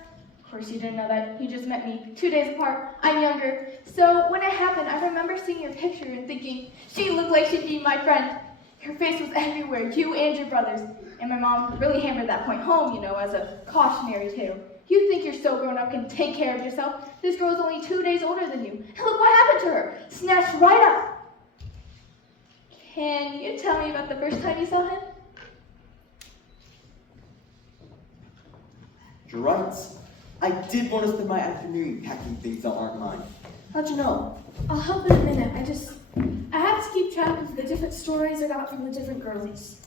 Of course you didn't know that. You just met me 2 days apart. I'm younger. So when it happened, I remember seeing your picture and thinking, she looked like she'd be my friend. Your face was everywhere, you and your brothers. And my mom really hammered that point home, as a cautionary tale. You think you're so grown up, can take care of yourself. This girl's only 2 days older than you. And look what happened to her. Snatched right up. Can you tell me about the first time you saw him? You're right. I did want to spend my afternoon packing things that aren't mine. How'd you know? I'll help in a minute. I have to keep track of the different stories I got from the different girls.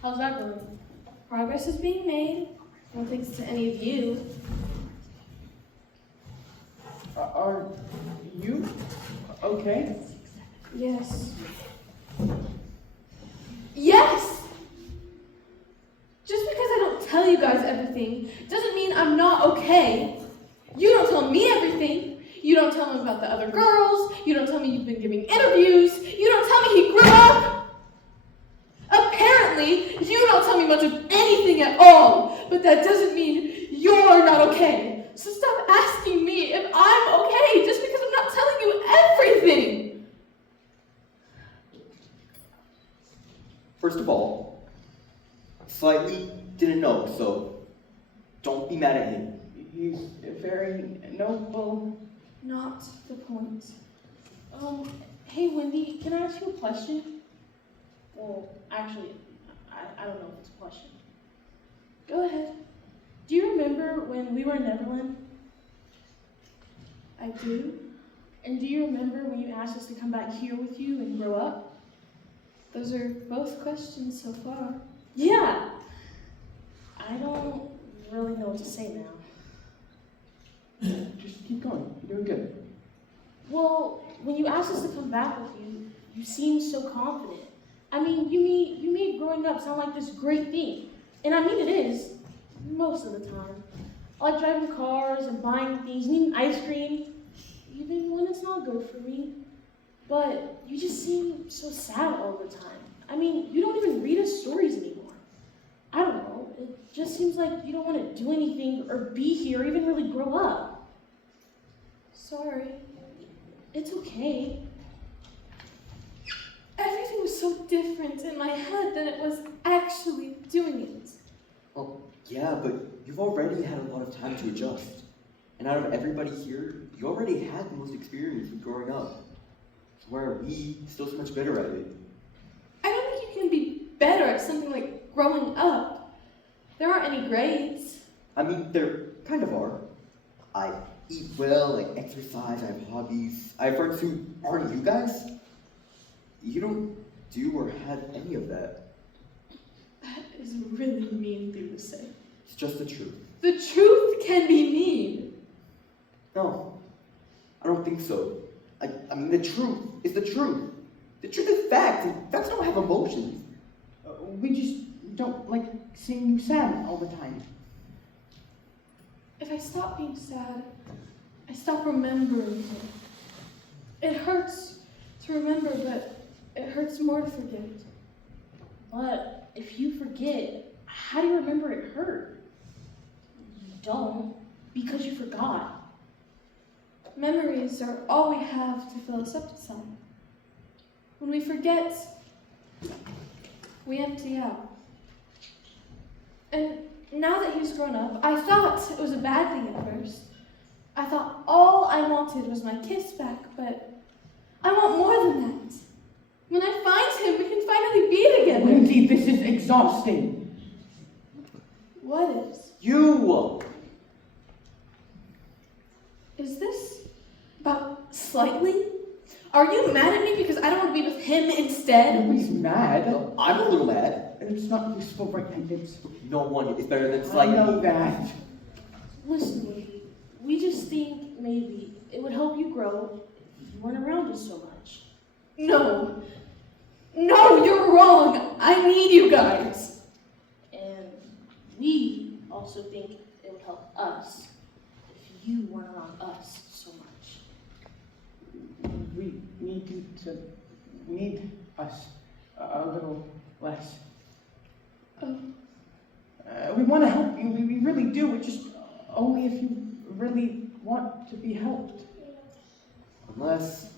How's that going? Progress is being made. No thanks to any of you. Are you okay? Yes. Yes! Just because I don't tell you guys everything doesn't mean I'm not okay. You don't tell me everything. You don't tell me about the other girls. You don't tell me you've been giving interviews. You don't tell me he grew up. Apparently, you don't tell me much of anything at all. But that doesn't mean you're not okay. So stop asking me if I'm okay just because I'm not telling you everything. First of all, slightly didn't know, so don't be mad at him. He's very noble. Not the point. Hey Wendy, can I ask you a question? Well, actually, I don't know if it's a question. Go ahead. Do you remember when we were in Neverland? I do. And do you remember when you asked us to come back here with you and grow up? Those are both questions so far. Yeah. I don't really know what to say now. Just keep going. You're doing good. Well, when you asked us to come back with you, you seemed so confident. I mean, you made growing up sound like this great thing. And I mean it is, most of the time. I like driving cars and buying things and eating ice cream, even when it's not good for me. But you just seem so sad all the time. I mean, you don't even read us stories anymore. I don't know, seems like you don't want to do anything or be here or even really grow up. Sorry. It's okay. Everything was so different in my head than it was actually doing it. Well, yeah, but you've already had a lot of time to adjust. And out of everybody here, you already had the most experience with growing up. So why are we still so much better at it? I don't think you can be better at something like growing up. There aren't any grades. I mean, there kind of are. I eat well, I exercise, I have hobbies. I have friends who aren't you guys. You don't do or have any of that. That is a really mean thing to say. It's just the truth. The truth can be mean. No, I don't think so. I mean, the truth is the truth. The truth is facts, and facts don't have emotions. We just don't like seeing you sad all the time. If I stop being sad, I stop remembering it. It hurts to remember, but it hurts more to forget. But if you forget, how do you remember it hurt? You don't, because you forgot. Memories are all we have to fill us up to some. When we forget, we empty out. And now that he's grown up, I thought it was a bad thing at first. I thought all I wanted was my kiss back, but I want more than that. When I find him, we can finally be together. Wendy, this is exhausting. What is? You! Is this about slightly? Are you mad at me because I don't want to be with him instead? Nobody's mad. I'm a little mad. It's not useful right now. It's No one is better than I slightly. know that. Listen, Wendy, we just think maybe it would help you grow if you weren't around us so much. No. No, you're wrong. I need you guys. And we also think it would help us if you weren't around us so much. We need you to need us a little less. Oh. We want to help you. We really do. It's just only if you really want to be helped. Unless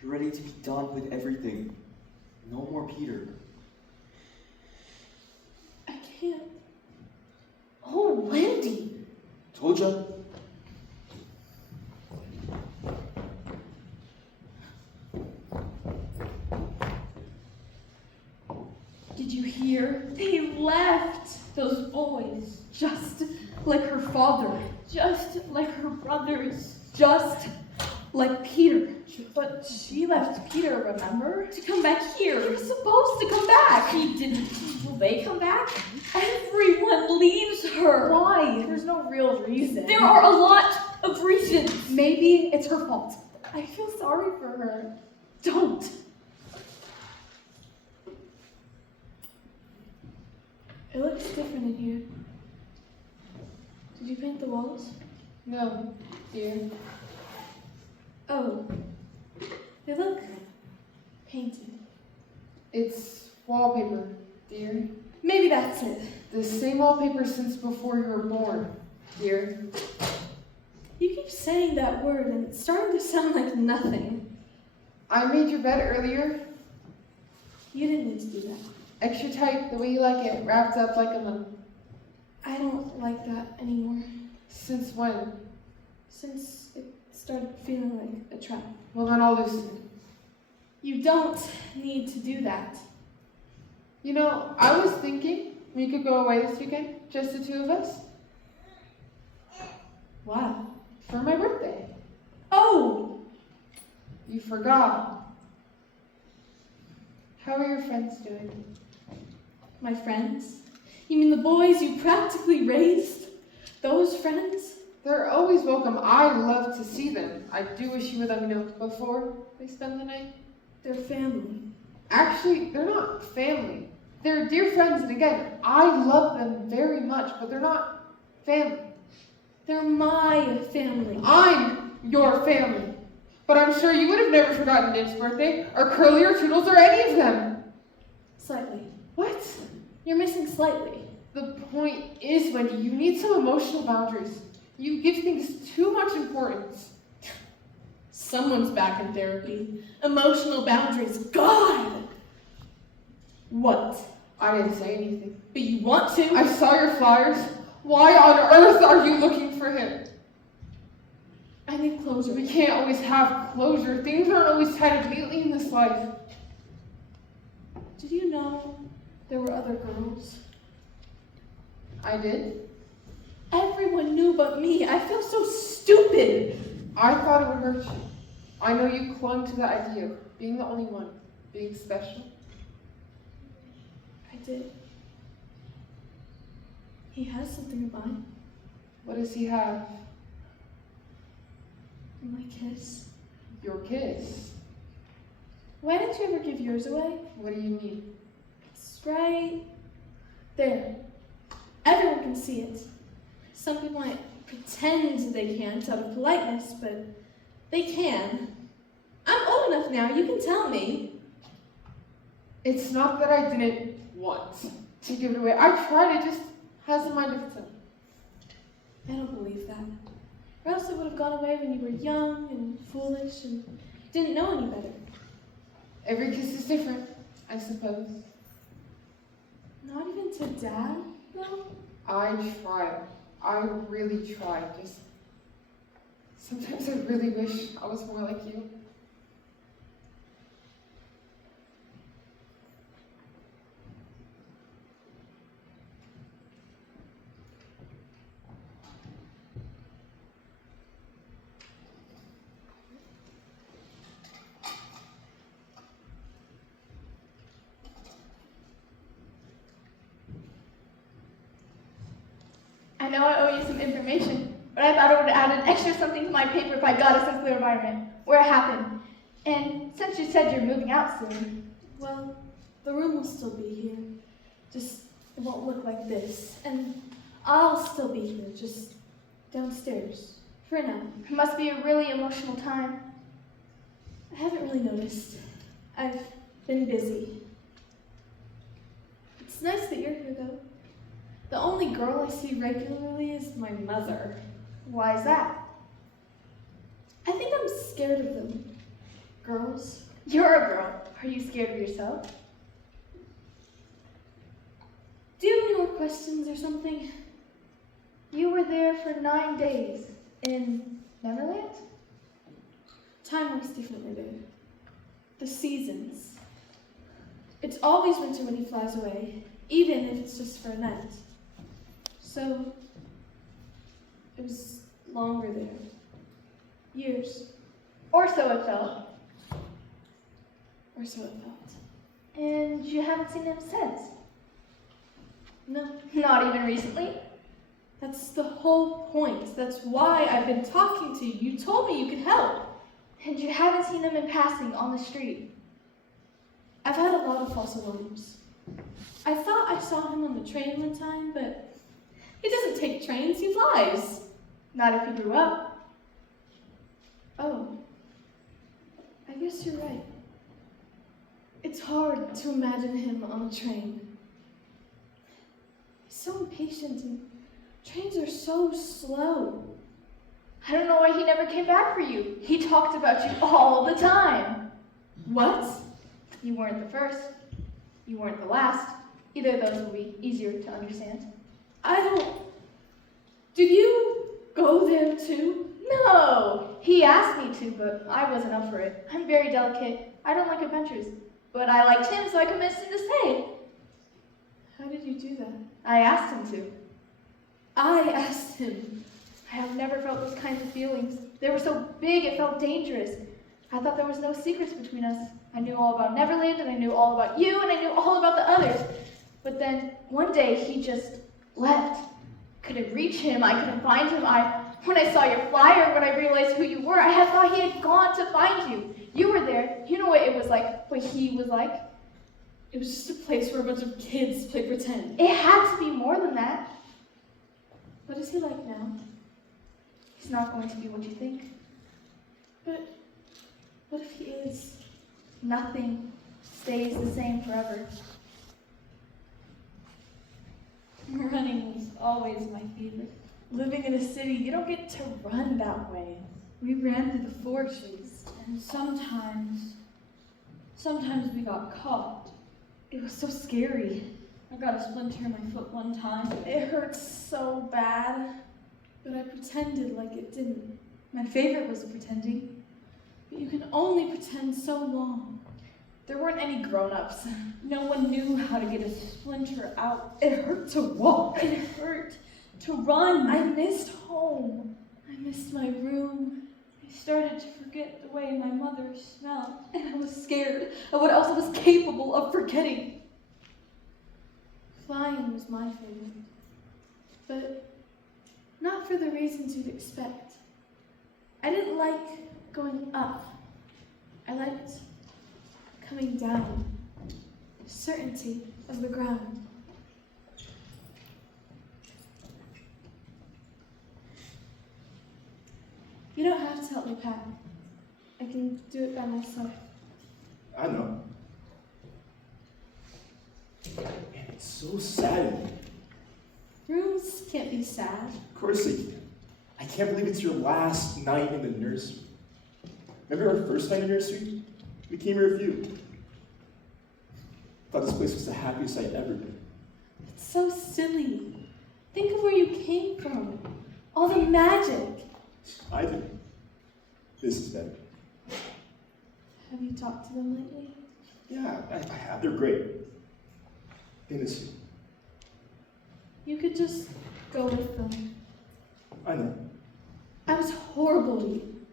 you're ready to be done with everything. No more Peter. I can't. Oh, Wendy! Told ya. Did you hear? They left. Those boys. Just like her father. Just like her brothers. Just like Peter. But she left Peter, remember? To come back here. He was supposed to come back. He didn't. Will they come back? Everyone leaves her. Why? There's no real reason. There are a lot of reasons. Maybe it's her fault. I feel sorry for her. Don't. It looks different in here. Did you paint the walls? No, dear. Oh. They look painted. It's wallpaper, dear. Maybe that's it. The same wallpaper since before you were born, dear. You keep saying that word and it's starting to sound like nothing. I made your bed earlier. You didn't need to do that. Extra tight, the way you like it, wrapped up like a mum. I don't like that anymore. Since when? Since it started feeling like a trap. Well, then I'll loosen it. You don't need to do that. You know, I was thinking we could go away this weekend, just the two of us, Why? for my birthday. Oh! You forgot. How are your friends doing? My friends? You mean the boys you practically raised? Those friends? They're always welcome. I love to see them. I do wish you would let me know before they spend the night. They're family. Actually, they're not family. They're dear friends, and again, I love them very much, but they're not family. They're my family. I'm your family. But I'm sure you would have never forgotten Nib's birthday, or Curly, or Toodles, or any of them. Slightly. What? You're missing slightly. The point is, Wendy, you need some emotional boundaries. You give things too much importance. Someone's back in therapy. Emotional boundaries. God! What? I didn't say anything. But you want to? I saw your flyers. Why on earth are you looking for him? I need closure. We can't always have closure. Things aren't always tied up neatly in this life. Did you know there were other girls? I did. Everyone knew but me. I feel so stupid. I thought it would hurt you. I know you clung to the idea of being the only one, being special. I did. He has something in mind. What does he have? My kiss. Your kiss. Why didn't you ever give yours away? What do you mean? It's right there. Everyone can see it. Some people might pretend they can't out of politeness, but they can. I'm old enough now, you can tell me. It's not that I didn't want to give it away. I tried, it just has a mind of its own. I don't believe that. Or else it would have gone away when you were young and foolish and didn't know any better. Every kiss is different, I suppose. Not even to Dad, though? I tried. I really tried. Just sometimes I really wish I was more like you. I know I owe you some information, but I thought it would add an extra something to my paper if I got a sense of the environment, where it happened. And since you said you're moving out soon, Well, the room will still be here. Just, it won't look like this. And I'll still be here, just downstairs. For now. it must be a really emotional time. I haven't really noticed. I've been busy. It's nice that you're here, though. The only girl I see regularly is my mother. Why is that? I think I'm scared of them. Girls. You're a girl. Are you scared of yourself? Do you have any more questions or something? You were there for 9 days in Neverland? Time works differently there. The seasons. It's always winter when he flies away, even if it's just for a night. So, it was longer there. Years, Or so it felt. or so it felt. And you haven't seen him since? No, Not even recently? that's the whole point. That's why I've been talking to you. You told me you could help. And you haven't seen him in passing on the street? I've had a lot of false alarms. I thought I saw him on the train one time, but he doesn't take trains, he flies. Not if you grew up. Oh, I guess you're right. It's hard to imagine him on a train. He's so impatient and trains are so slow. I don't know why he never came back for you. He talked about you all the time. What? You weren't the first. You weren't the last. Either of those will be easier to understand. I don't... Did you go there too? No! He asked me to, but I wasn't up for it. I'm very delicate. I don't like adventures. But I liked him, so I convinced him to stay. How did you do that? I asked him to. I asked him. I have never felt those kinds of feelings. They were so big, it felt dangerous. I thought there was no secrets between us. I knew all about Neverland, and I knew all about you, and I knew all about the others. But then, one day, he just left. Couldn't reach him, I couldn't find him. When I saw your flyer, when I realized who you were, I had thought he had gone to find you. You were there. You know what it was like, what he was like. It was just a place where a bunch of kids play pretend. It had to be more than that. What is he like now? He's not going to be what you think. But what if he is? Nothing stays the same forever. Running always my favorite. Living in a city, you don't get to run that way. We ran through the forests. And sometimes we got caught. It was so scary. I got a splinter in my foot one time. It hurts so bad. But I pretended like it didn't. My favorite was pretending. But you can only pretend so long. There weren't any grown-ups. No one knew how to get a splinter out. It hurt to walk. It hurt to run. I missed home. I missed my room. I started to forget the way my mother smelled. And I was scared of what else I was capable of forgetting. Flying was my favorite. But not for the reasons you'd expect. I didn't like going up. I liked coming down. Certainty of the ground. You don't have to help me pack. I can do it by myself. I know. Man, it's so sad. Rooms can't be sad. Of course they can. I can't believe it's your last night in the nursery. Remember our first night in nursery? We came here with you. Thought this place was the happiest I'd ever been. It's so silly. Think of where you came from. All the magic. I did. This is better. Have you talked to them lately? Yeah, I have. They're great. They miss you. You could just go with them. I know. I was horrible to you.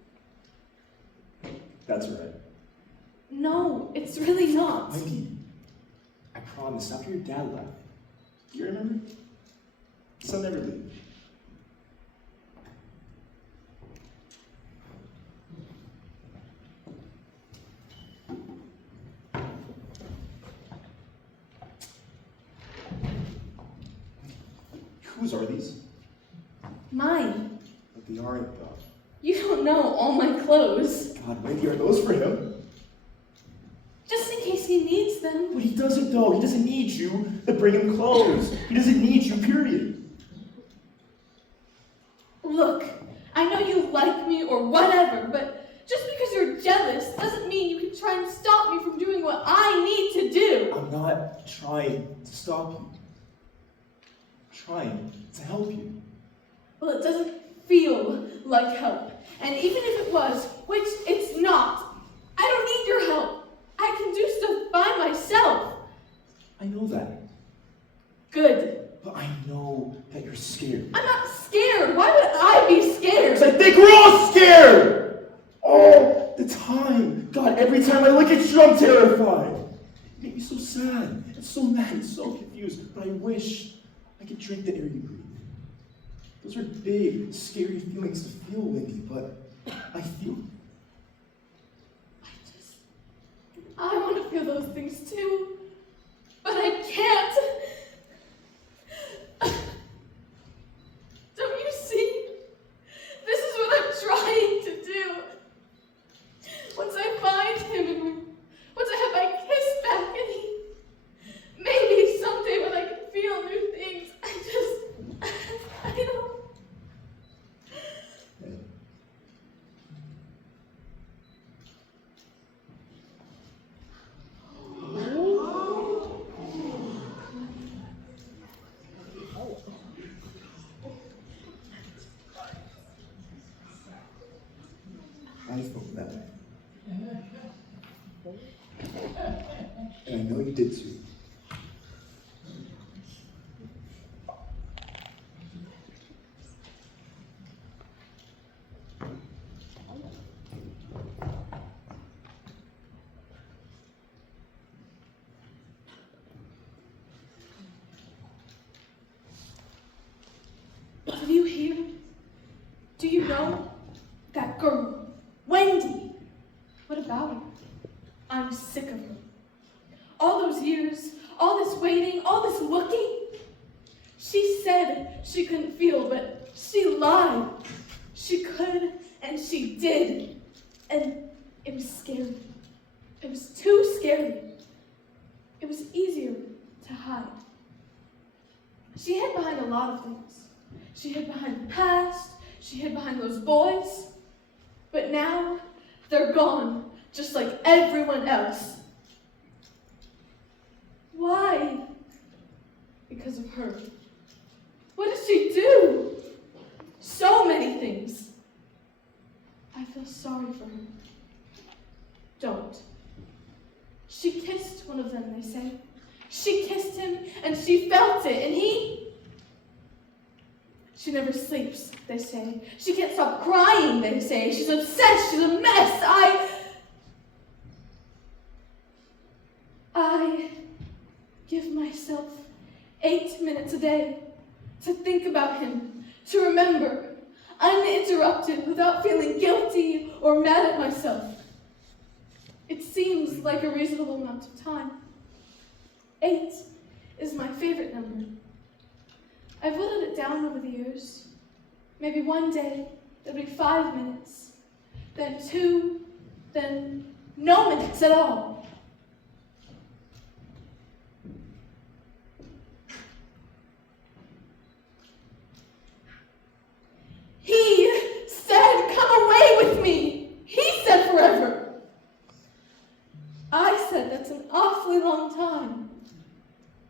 That's right. No, it's really not. Wendy, I promise, after your dad left, do you remember? Son never leave. Whose are these? Mine. But they aren't, though. You don't know all my clothes. God, Wendy, are those for him? Just in case he needs them. But he doesn't, though. He doesn't need you to bring him clothes. He doesn't need you, period. Look, I know you like me or whatever, but just because you're jealous doesn't mean you can try and stop me from doing what I need to do. I'm not trying to stop you. I'm trying to help you. Well, it doesn't feel like help. And even if it was, which it's not, I don't need your help. I can do stuff by myself. I know that. Good. But I know that you're scared. I'm not scared. Why would I be scared? Because I think we're all scared! All the time. God, every time I look at you, I'm terrified. You make me so sad and so mad and so confused. But I wish I could drink the air you breathe. Those are big, scary feelings to feel, Wendy, but I feel them. I want to feel those things too, but I can't. Don't you see? This is what I'm trying to do. Once I find him and once I have my kiss back and maybe someday when I can feel new things, I don't. I felt that way. And I know you did too. Did you hear? Do you know? That girl, Wendy. What about her? I'm sick of her. All those years, all this waiting, all this looking. She said she couldn't feel, but she lied. She could, and she did. And it was scary. It was too scary. It was easier to hide. She hid behind a lot of things. She hid behind the past. She hid behind those boys. But now, they're gone, just like everyone else. Why? Because of her. What did she do? So many things. I feel sorry for her. Don't. She kissed one of them, they say. She kissed him, and she felt it, and he... She never sleeps, they say. She can't stop crying, they say. She's obsessed, she's a mess. I give myself 8 minutes a day to think about him, to remember, uninterrupted, without feeling guilty or mad at myself. It seems like a reasonable amount of time. 8 is my favorite number. I've whittled it down over the years. Maybe one day there'll be 5 minutes, then 2, then no minutes at all. He said, come away with me. He said forever. I said that's an awfully long time.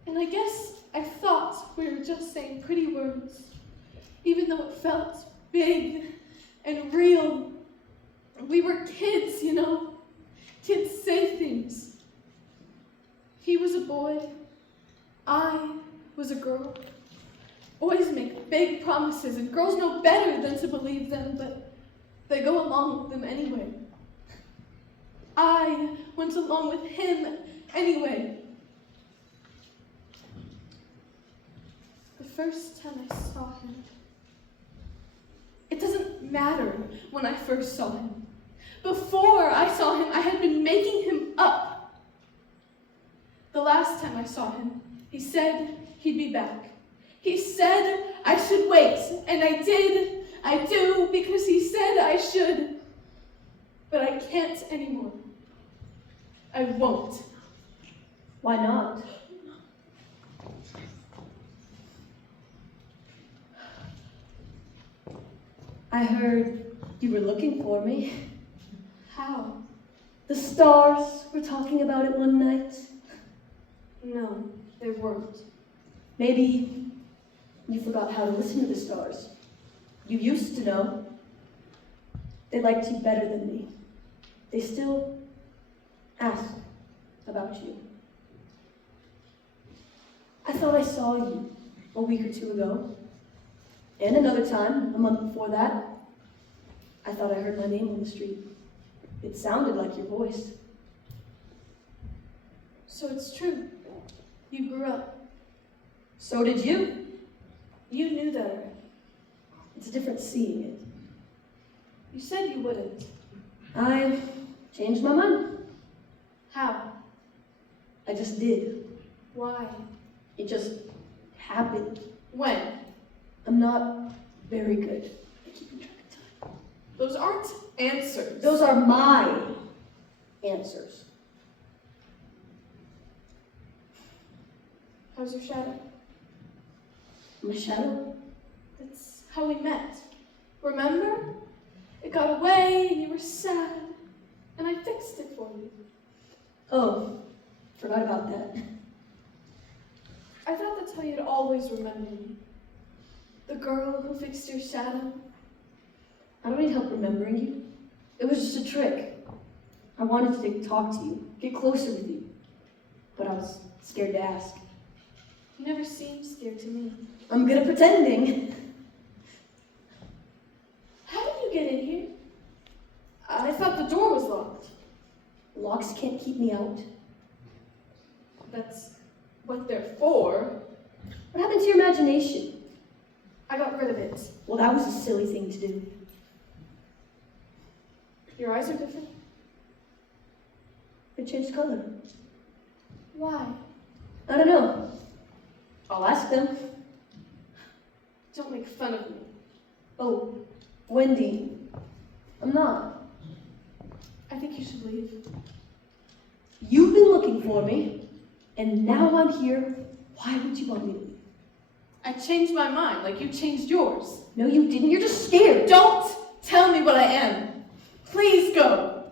And I guess I thought we were just saying pretty words, even though it felt big and real. We were kids, you know. Kids say things. He was a boy. I was a girl. Boys make big promises, and girls know better than to believe them, but they go along with them anyway. I went along with him anyway. The first time I saw him, it doesn't matter when I first saw him. Before I saw him, I had been making him up. The last time I saw him, he said he'd be back. He said I should wait, and I did. I do, because he said I should. But I can't anymore. I won't. Why not? I heard you were looking for me. How? The stars were talking about it one night. No, they weren't. Maybe you forgot how to listen to the stars. You used to know. They liked you better than me. They still ask about you. I thought I saw you a week or 2 ago. And another time, a month before that. I thought I heard my name on the street. It sounded like your voice. So it's true. You grew up. So did you. You knew that already. It's different seeing it. You said you wouldn't. I changed my mind. How? I just did. Why? It just happened. When? I'm not very good at keeping track of time. Those aren't answers. Those are my answers. How's your shadow? My shadow? That's how we met. Remember? It got away and you were sad. And I fixed it for you. Oh, forgot about that. I thought that's how you'd always remember me. The girl who fixed your shadow. I don't need help remembering you. It was just a trick. I wanted to talk to you, get closer with you. But I was scared to ask. You never seemed scared to me. I'm good at pretending. How did you get in here? I thought the door was locked. Locks can't keep me out. That's what they're for. What happened to your imagination? I got rid of it. Well, that was a silly thing to do. Your eyes are different. They changed color. Why? I don't know. I'll ask them. Don't make fun of me. Oh, Wendy. I'm not. I think you should leave. You've been looking for me, and now I'm here. Why would you want me to leave? I changed my mind like you changed yours. No, you didn't. You're just scared. Don't tell me what I am. Please go.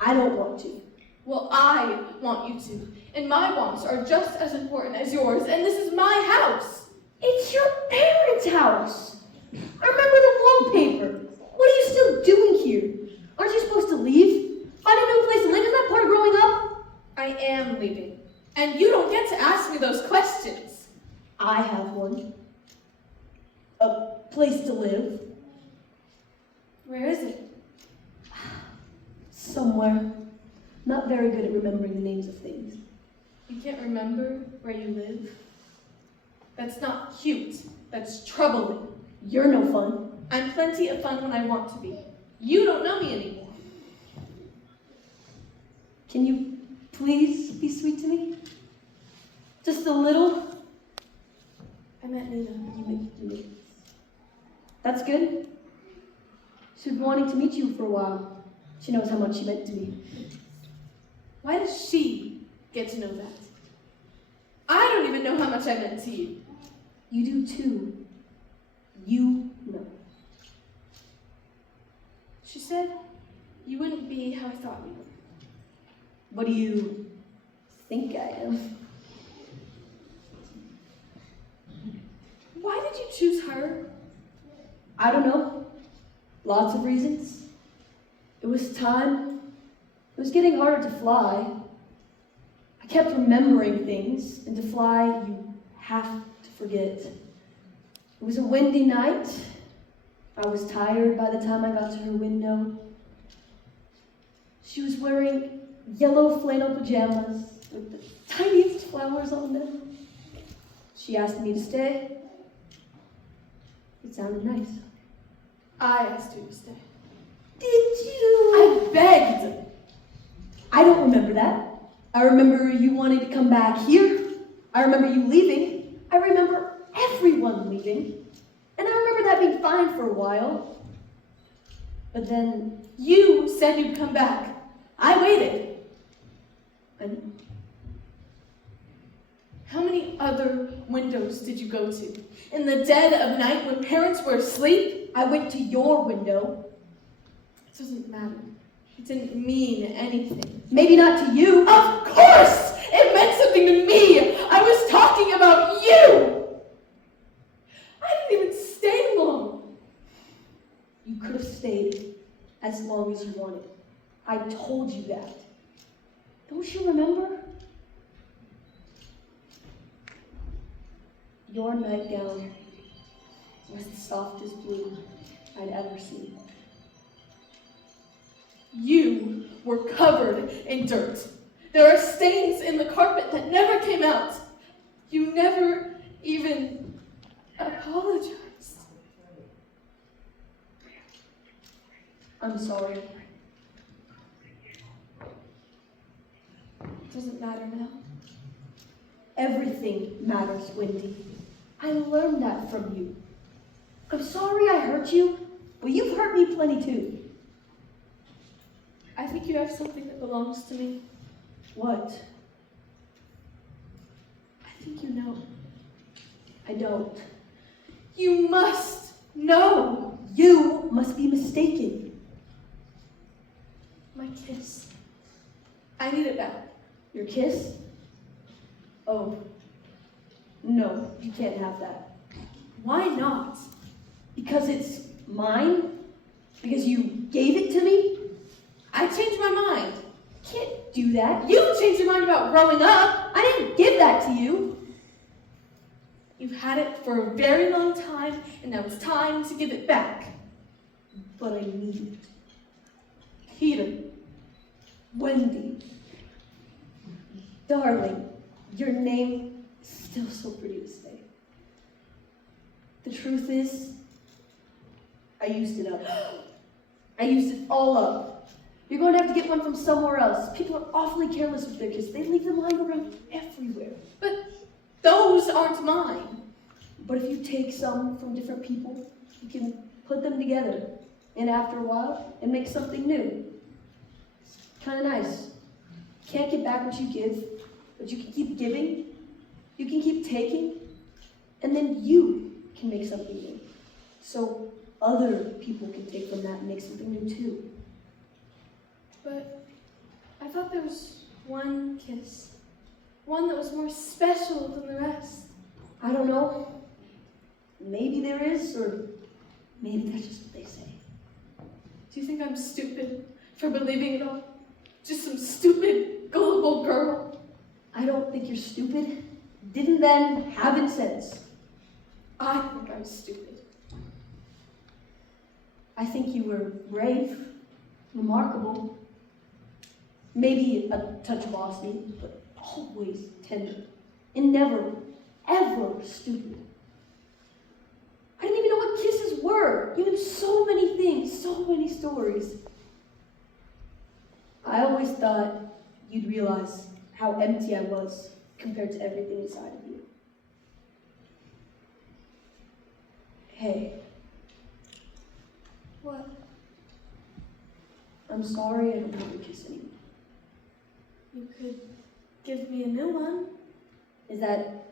I don't want to. Well, I want you to. And my wants are just as important as yours, and this is my house. It's your parents' house. I remember the wallpaper. What are you still doing here? Aren't you supposed to leave? Find a new place to live? Isn't that part of growing up? I am leaving. And you don't get to ask me those questions. I have one. A place to live. Where is it? Somewhere. Not very good at remembering the names of things. You can't remember where you live? That's not cute. That's troubling. You're no fun. I'm plenty of fun when I want to be. You don't know me anymore. Can you please be sweet to me? Just a little? I meant Nina. You me. That's good. She's been wanting to meet you for a while. She knows how much you meant to me. Why does she get to know that? I don't even know how much I meant to you. You do too. You know. She said you wouldn't be how I thought you were. What do you think I am? Why did you choose her? I don't know. Lots of reasons. It was time. It was getting harder to fly. I kept remembering things, and to fly, you have to forget. It was a windy night. I was tired by the time I got to her window. She was wearing yellow flannel pajamas with the tiniest flowers on them. She asked me to stay. It sounded nice. I asked you to stay. Did you? I begged. I don't remember that. I remember you wanting to come back here. I remember you leaving. I remember everyone leaving. And I remember that being fine for a while. But then You said you'd come back. I waited. And How many other windows did you go to? In the dead of night when parents were asleep? I went to your window. It doesn't matter. It didn't mean anything. Maybe not to you. Of course! It meant something to me! I was talking about you! I didn't even stay long. You could have stayed as long as you wanted. I told you that. Don't you remember? Your nightgown was the softest blue I'd ever seen. You were covered in dirt. There are stains in the carpet that never came out. You never even apologized. I'm sorry. It doesn't matter now. Everything matters, Wendy. I learned that from you. I'm sorry I hurt you, but you've hurt me plenty too. I think you have something that belongs to me. What? I think you know. I don't. You must know. You must be mistaken. My kiss. I need it back. Your kiss? Oh. No, you can't have that. Why not? Because it's mine? Because you gave it to me? I changed my mind. Can't do that. You changed your mind about growing up. I didn't give that to you. You've had it for a very long time, and now it's time to give it back. But I need it. Peter. Wendy. Darling, your name is still so pretty to say. The truth is, I used it up. I used it all up. You're going to have to get one from somewhere else. People are awfully careless with their kids. They leave them lying around everywhere. But those aren't mine. But if you take some from different people, you can put them together. And after a while, it makes something new. It's kind of nice. You can't get back what you give, but you can keep giving. You can keep taking. And then you can make something new. So other people can take from that and make something new too. But I thought there was one kiss. One that was more special than the rest. I don't know. Maybe there is, or maybe that's just what they say. Do you think I'm stupid for believing it all? Just some stupid, gullible girl? I don't think you're stupid. Didn't then, haven't since. I think I'm stupid. I think you were brave, remarkable, maybe a touch bossy, but always tender, and never, ever stupid. I didn't even know what kisses were. You knew so many things, so many stories. I always thought you'd realize how empty I was compared to everything inside of you. Hey. What? I'm sorry I don't have a kiss anymore. You could give me a new one. Is that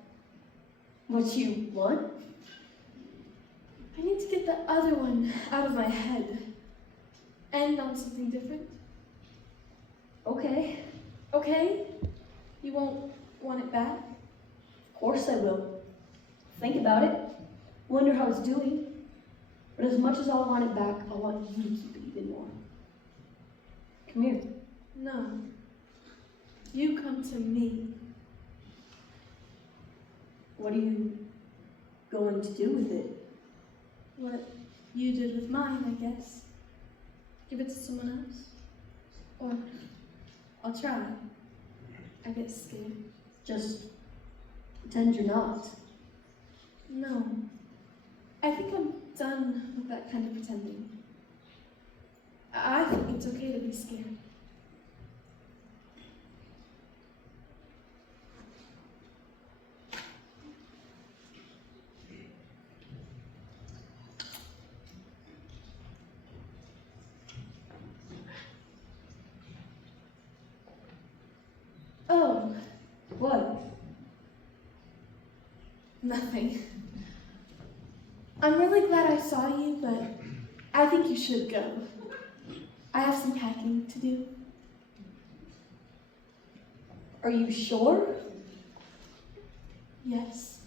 what you want? I need to get the other one out of my head. End on something different. Okay, Okay? You won't want it back? of course I will. Think about it. Wonder how it's doing. But as much as I want it back, I want you to keep it even more. Come here. No. You come to me. What are you going to do with it? What you did with mine, I guess. Give it to someone else. Or I'll try. I get scared. Just pretend you're not. No. I think I'm done with that kind of pretending. I think it's okay to be scared. Oh, What? nothing. I'm really glad I saw you, but I think you should go. I have some packing to do. Are you sure? Yes.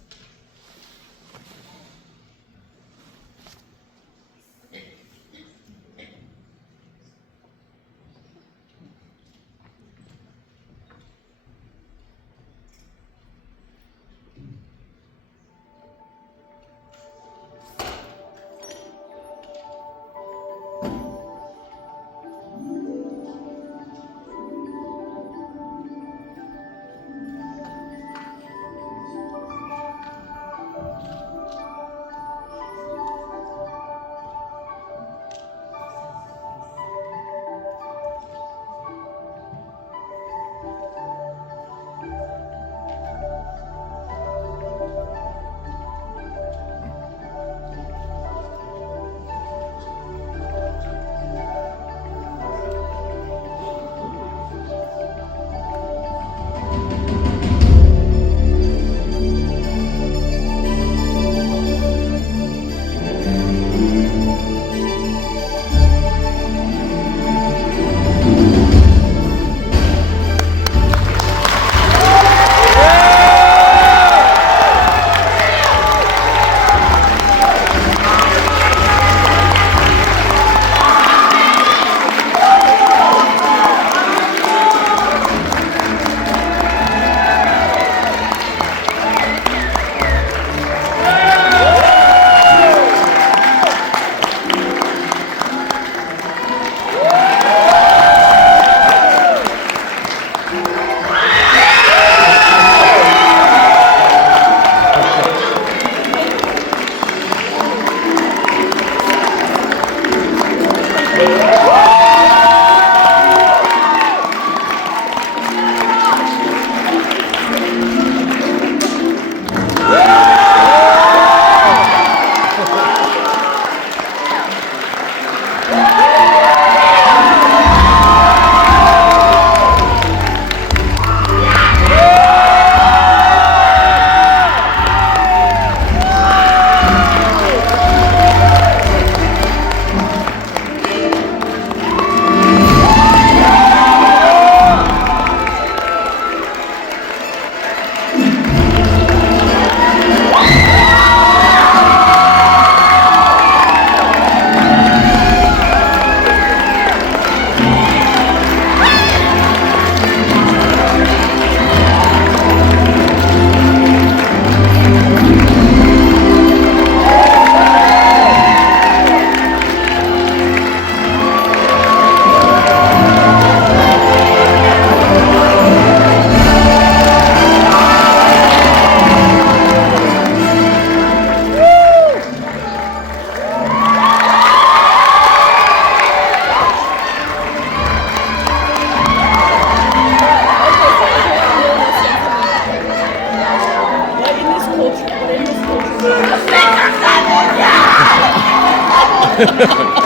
Bye.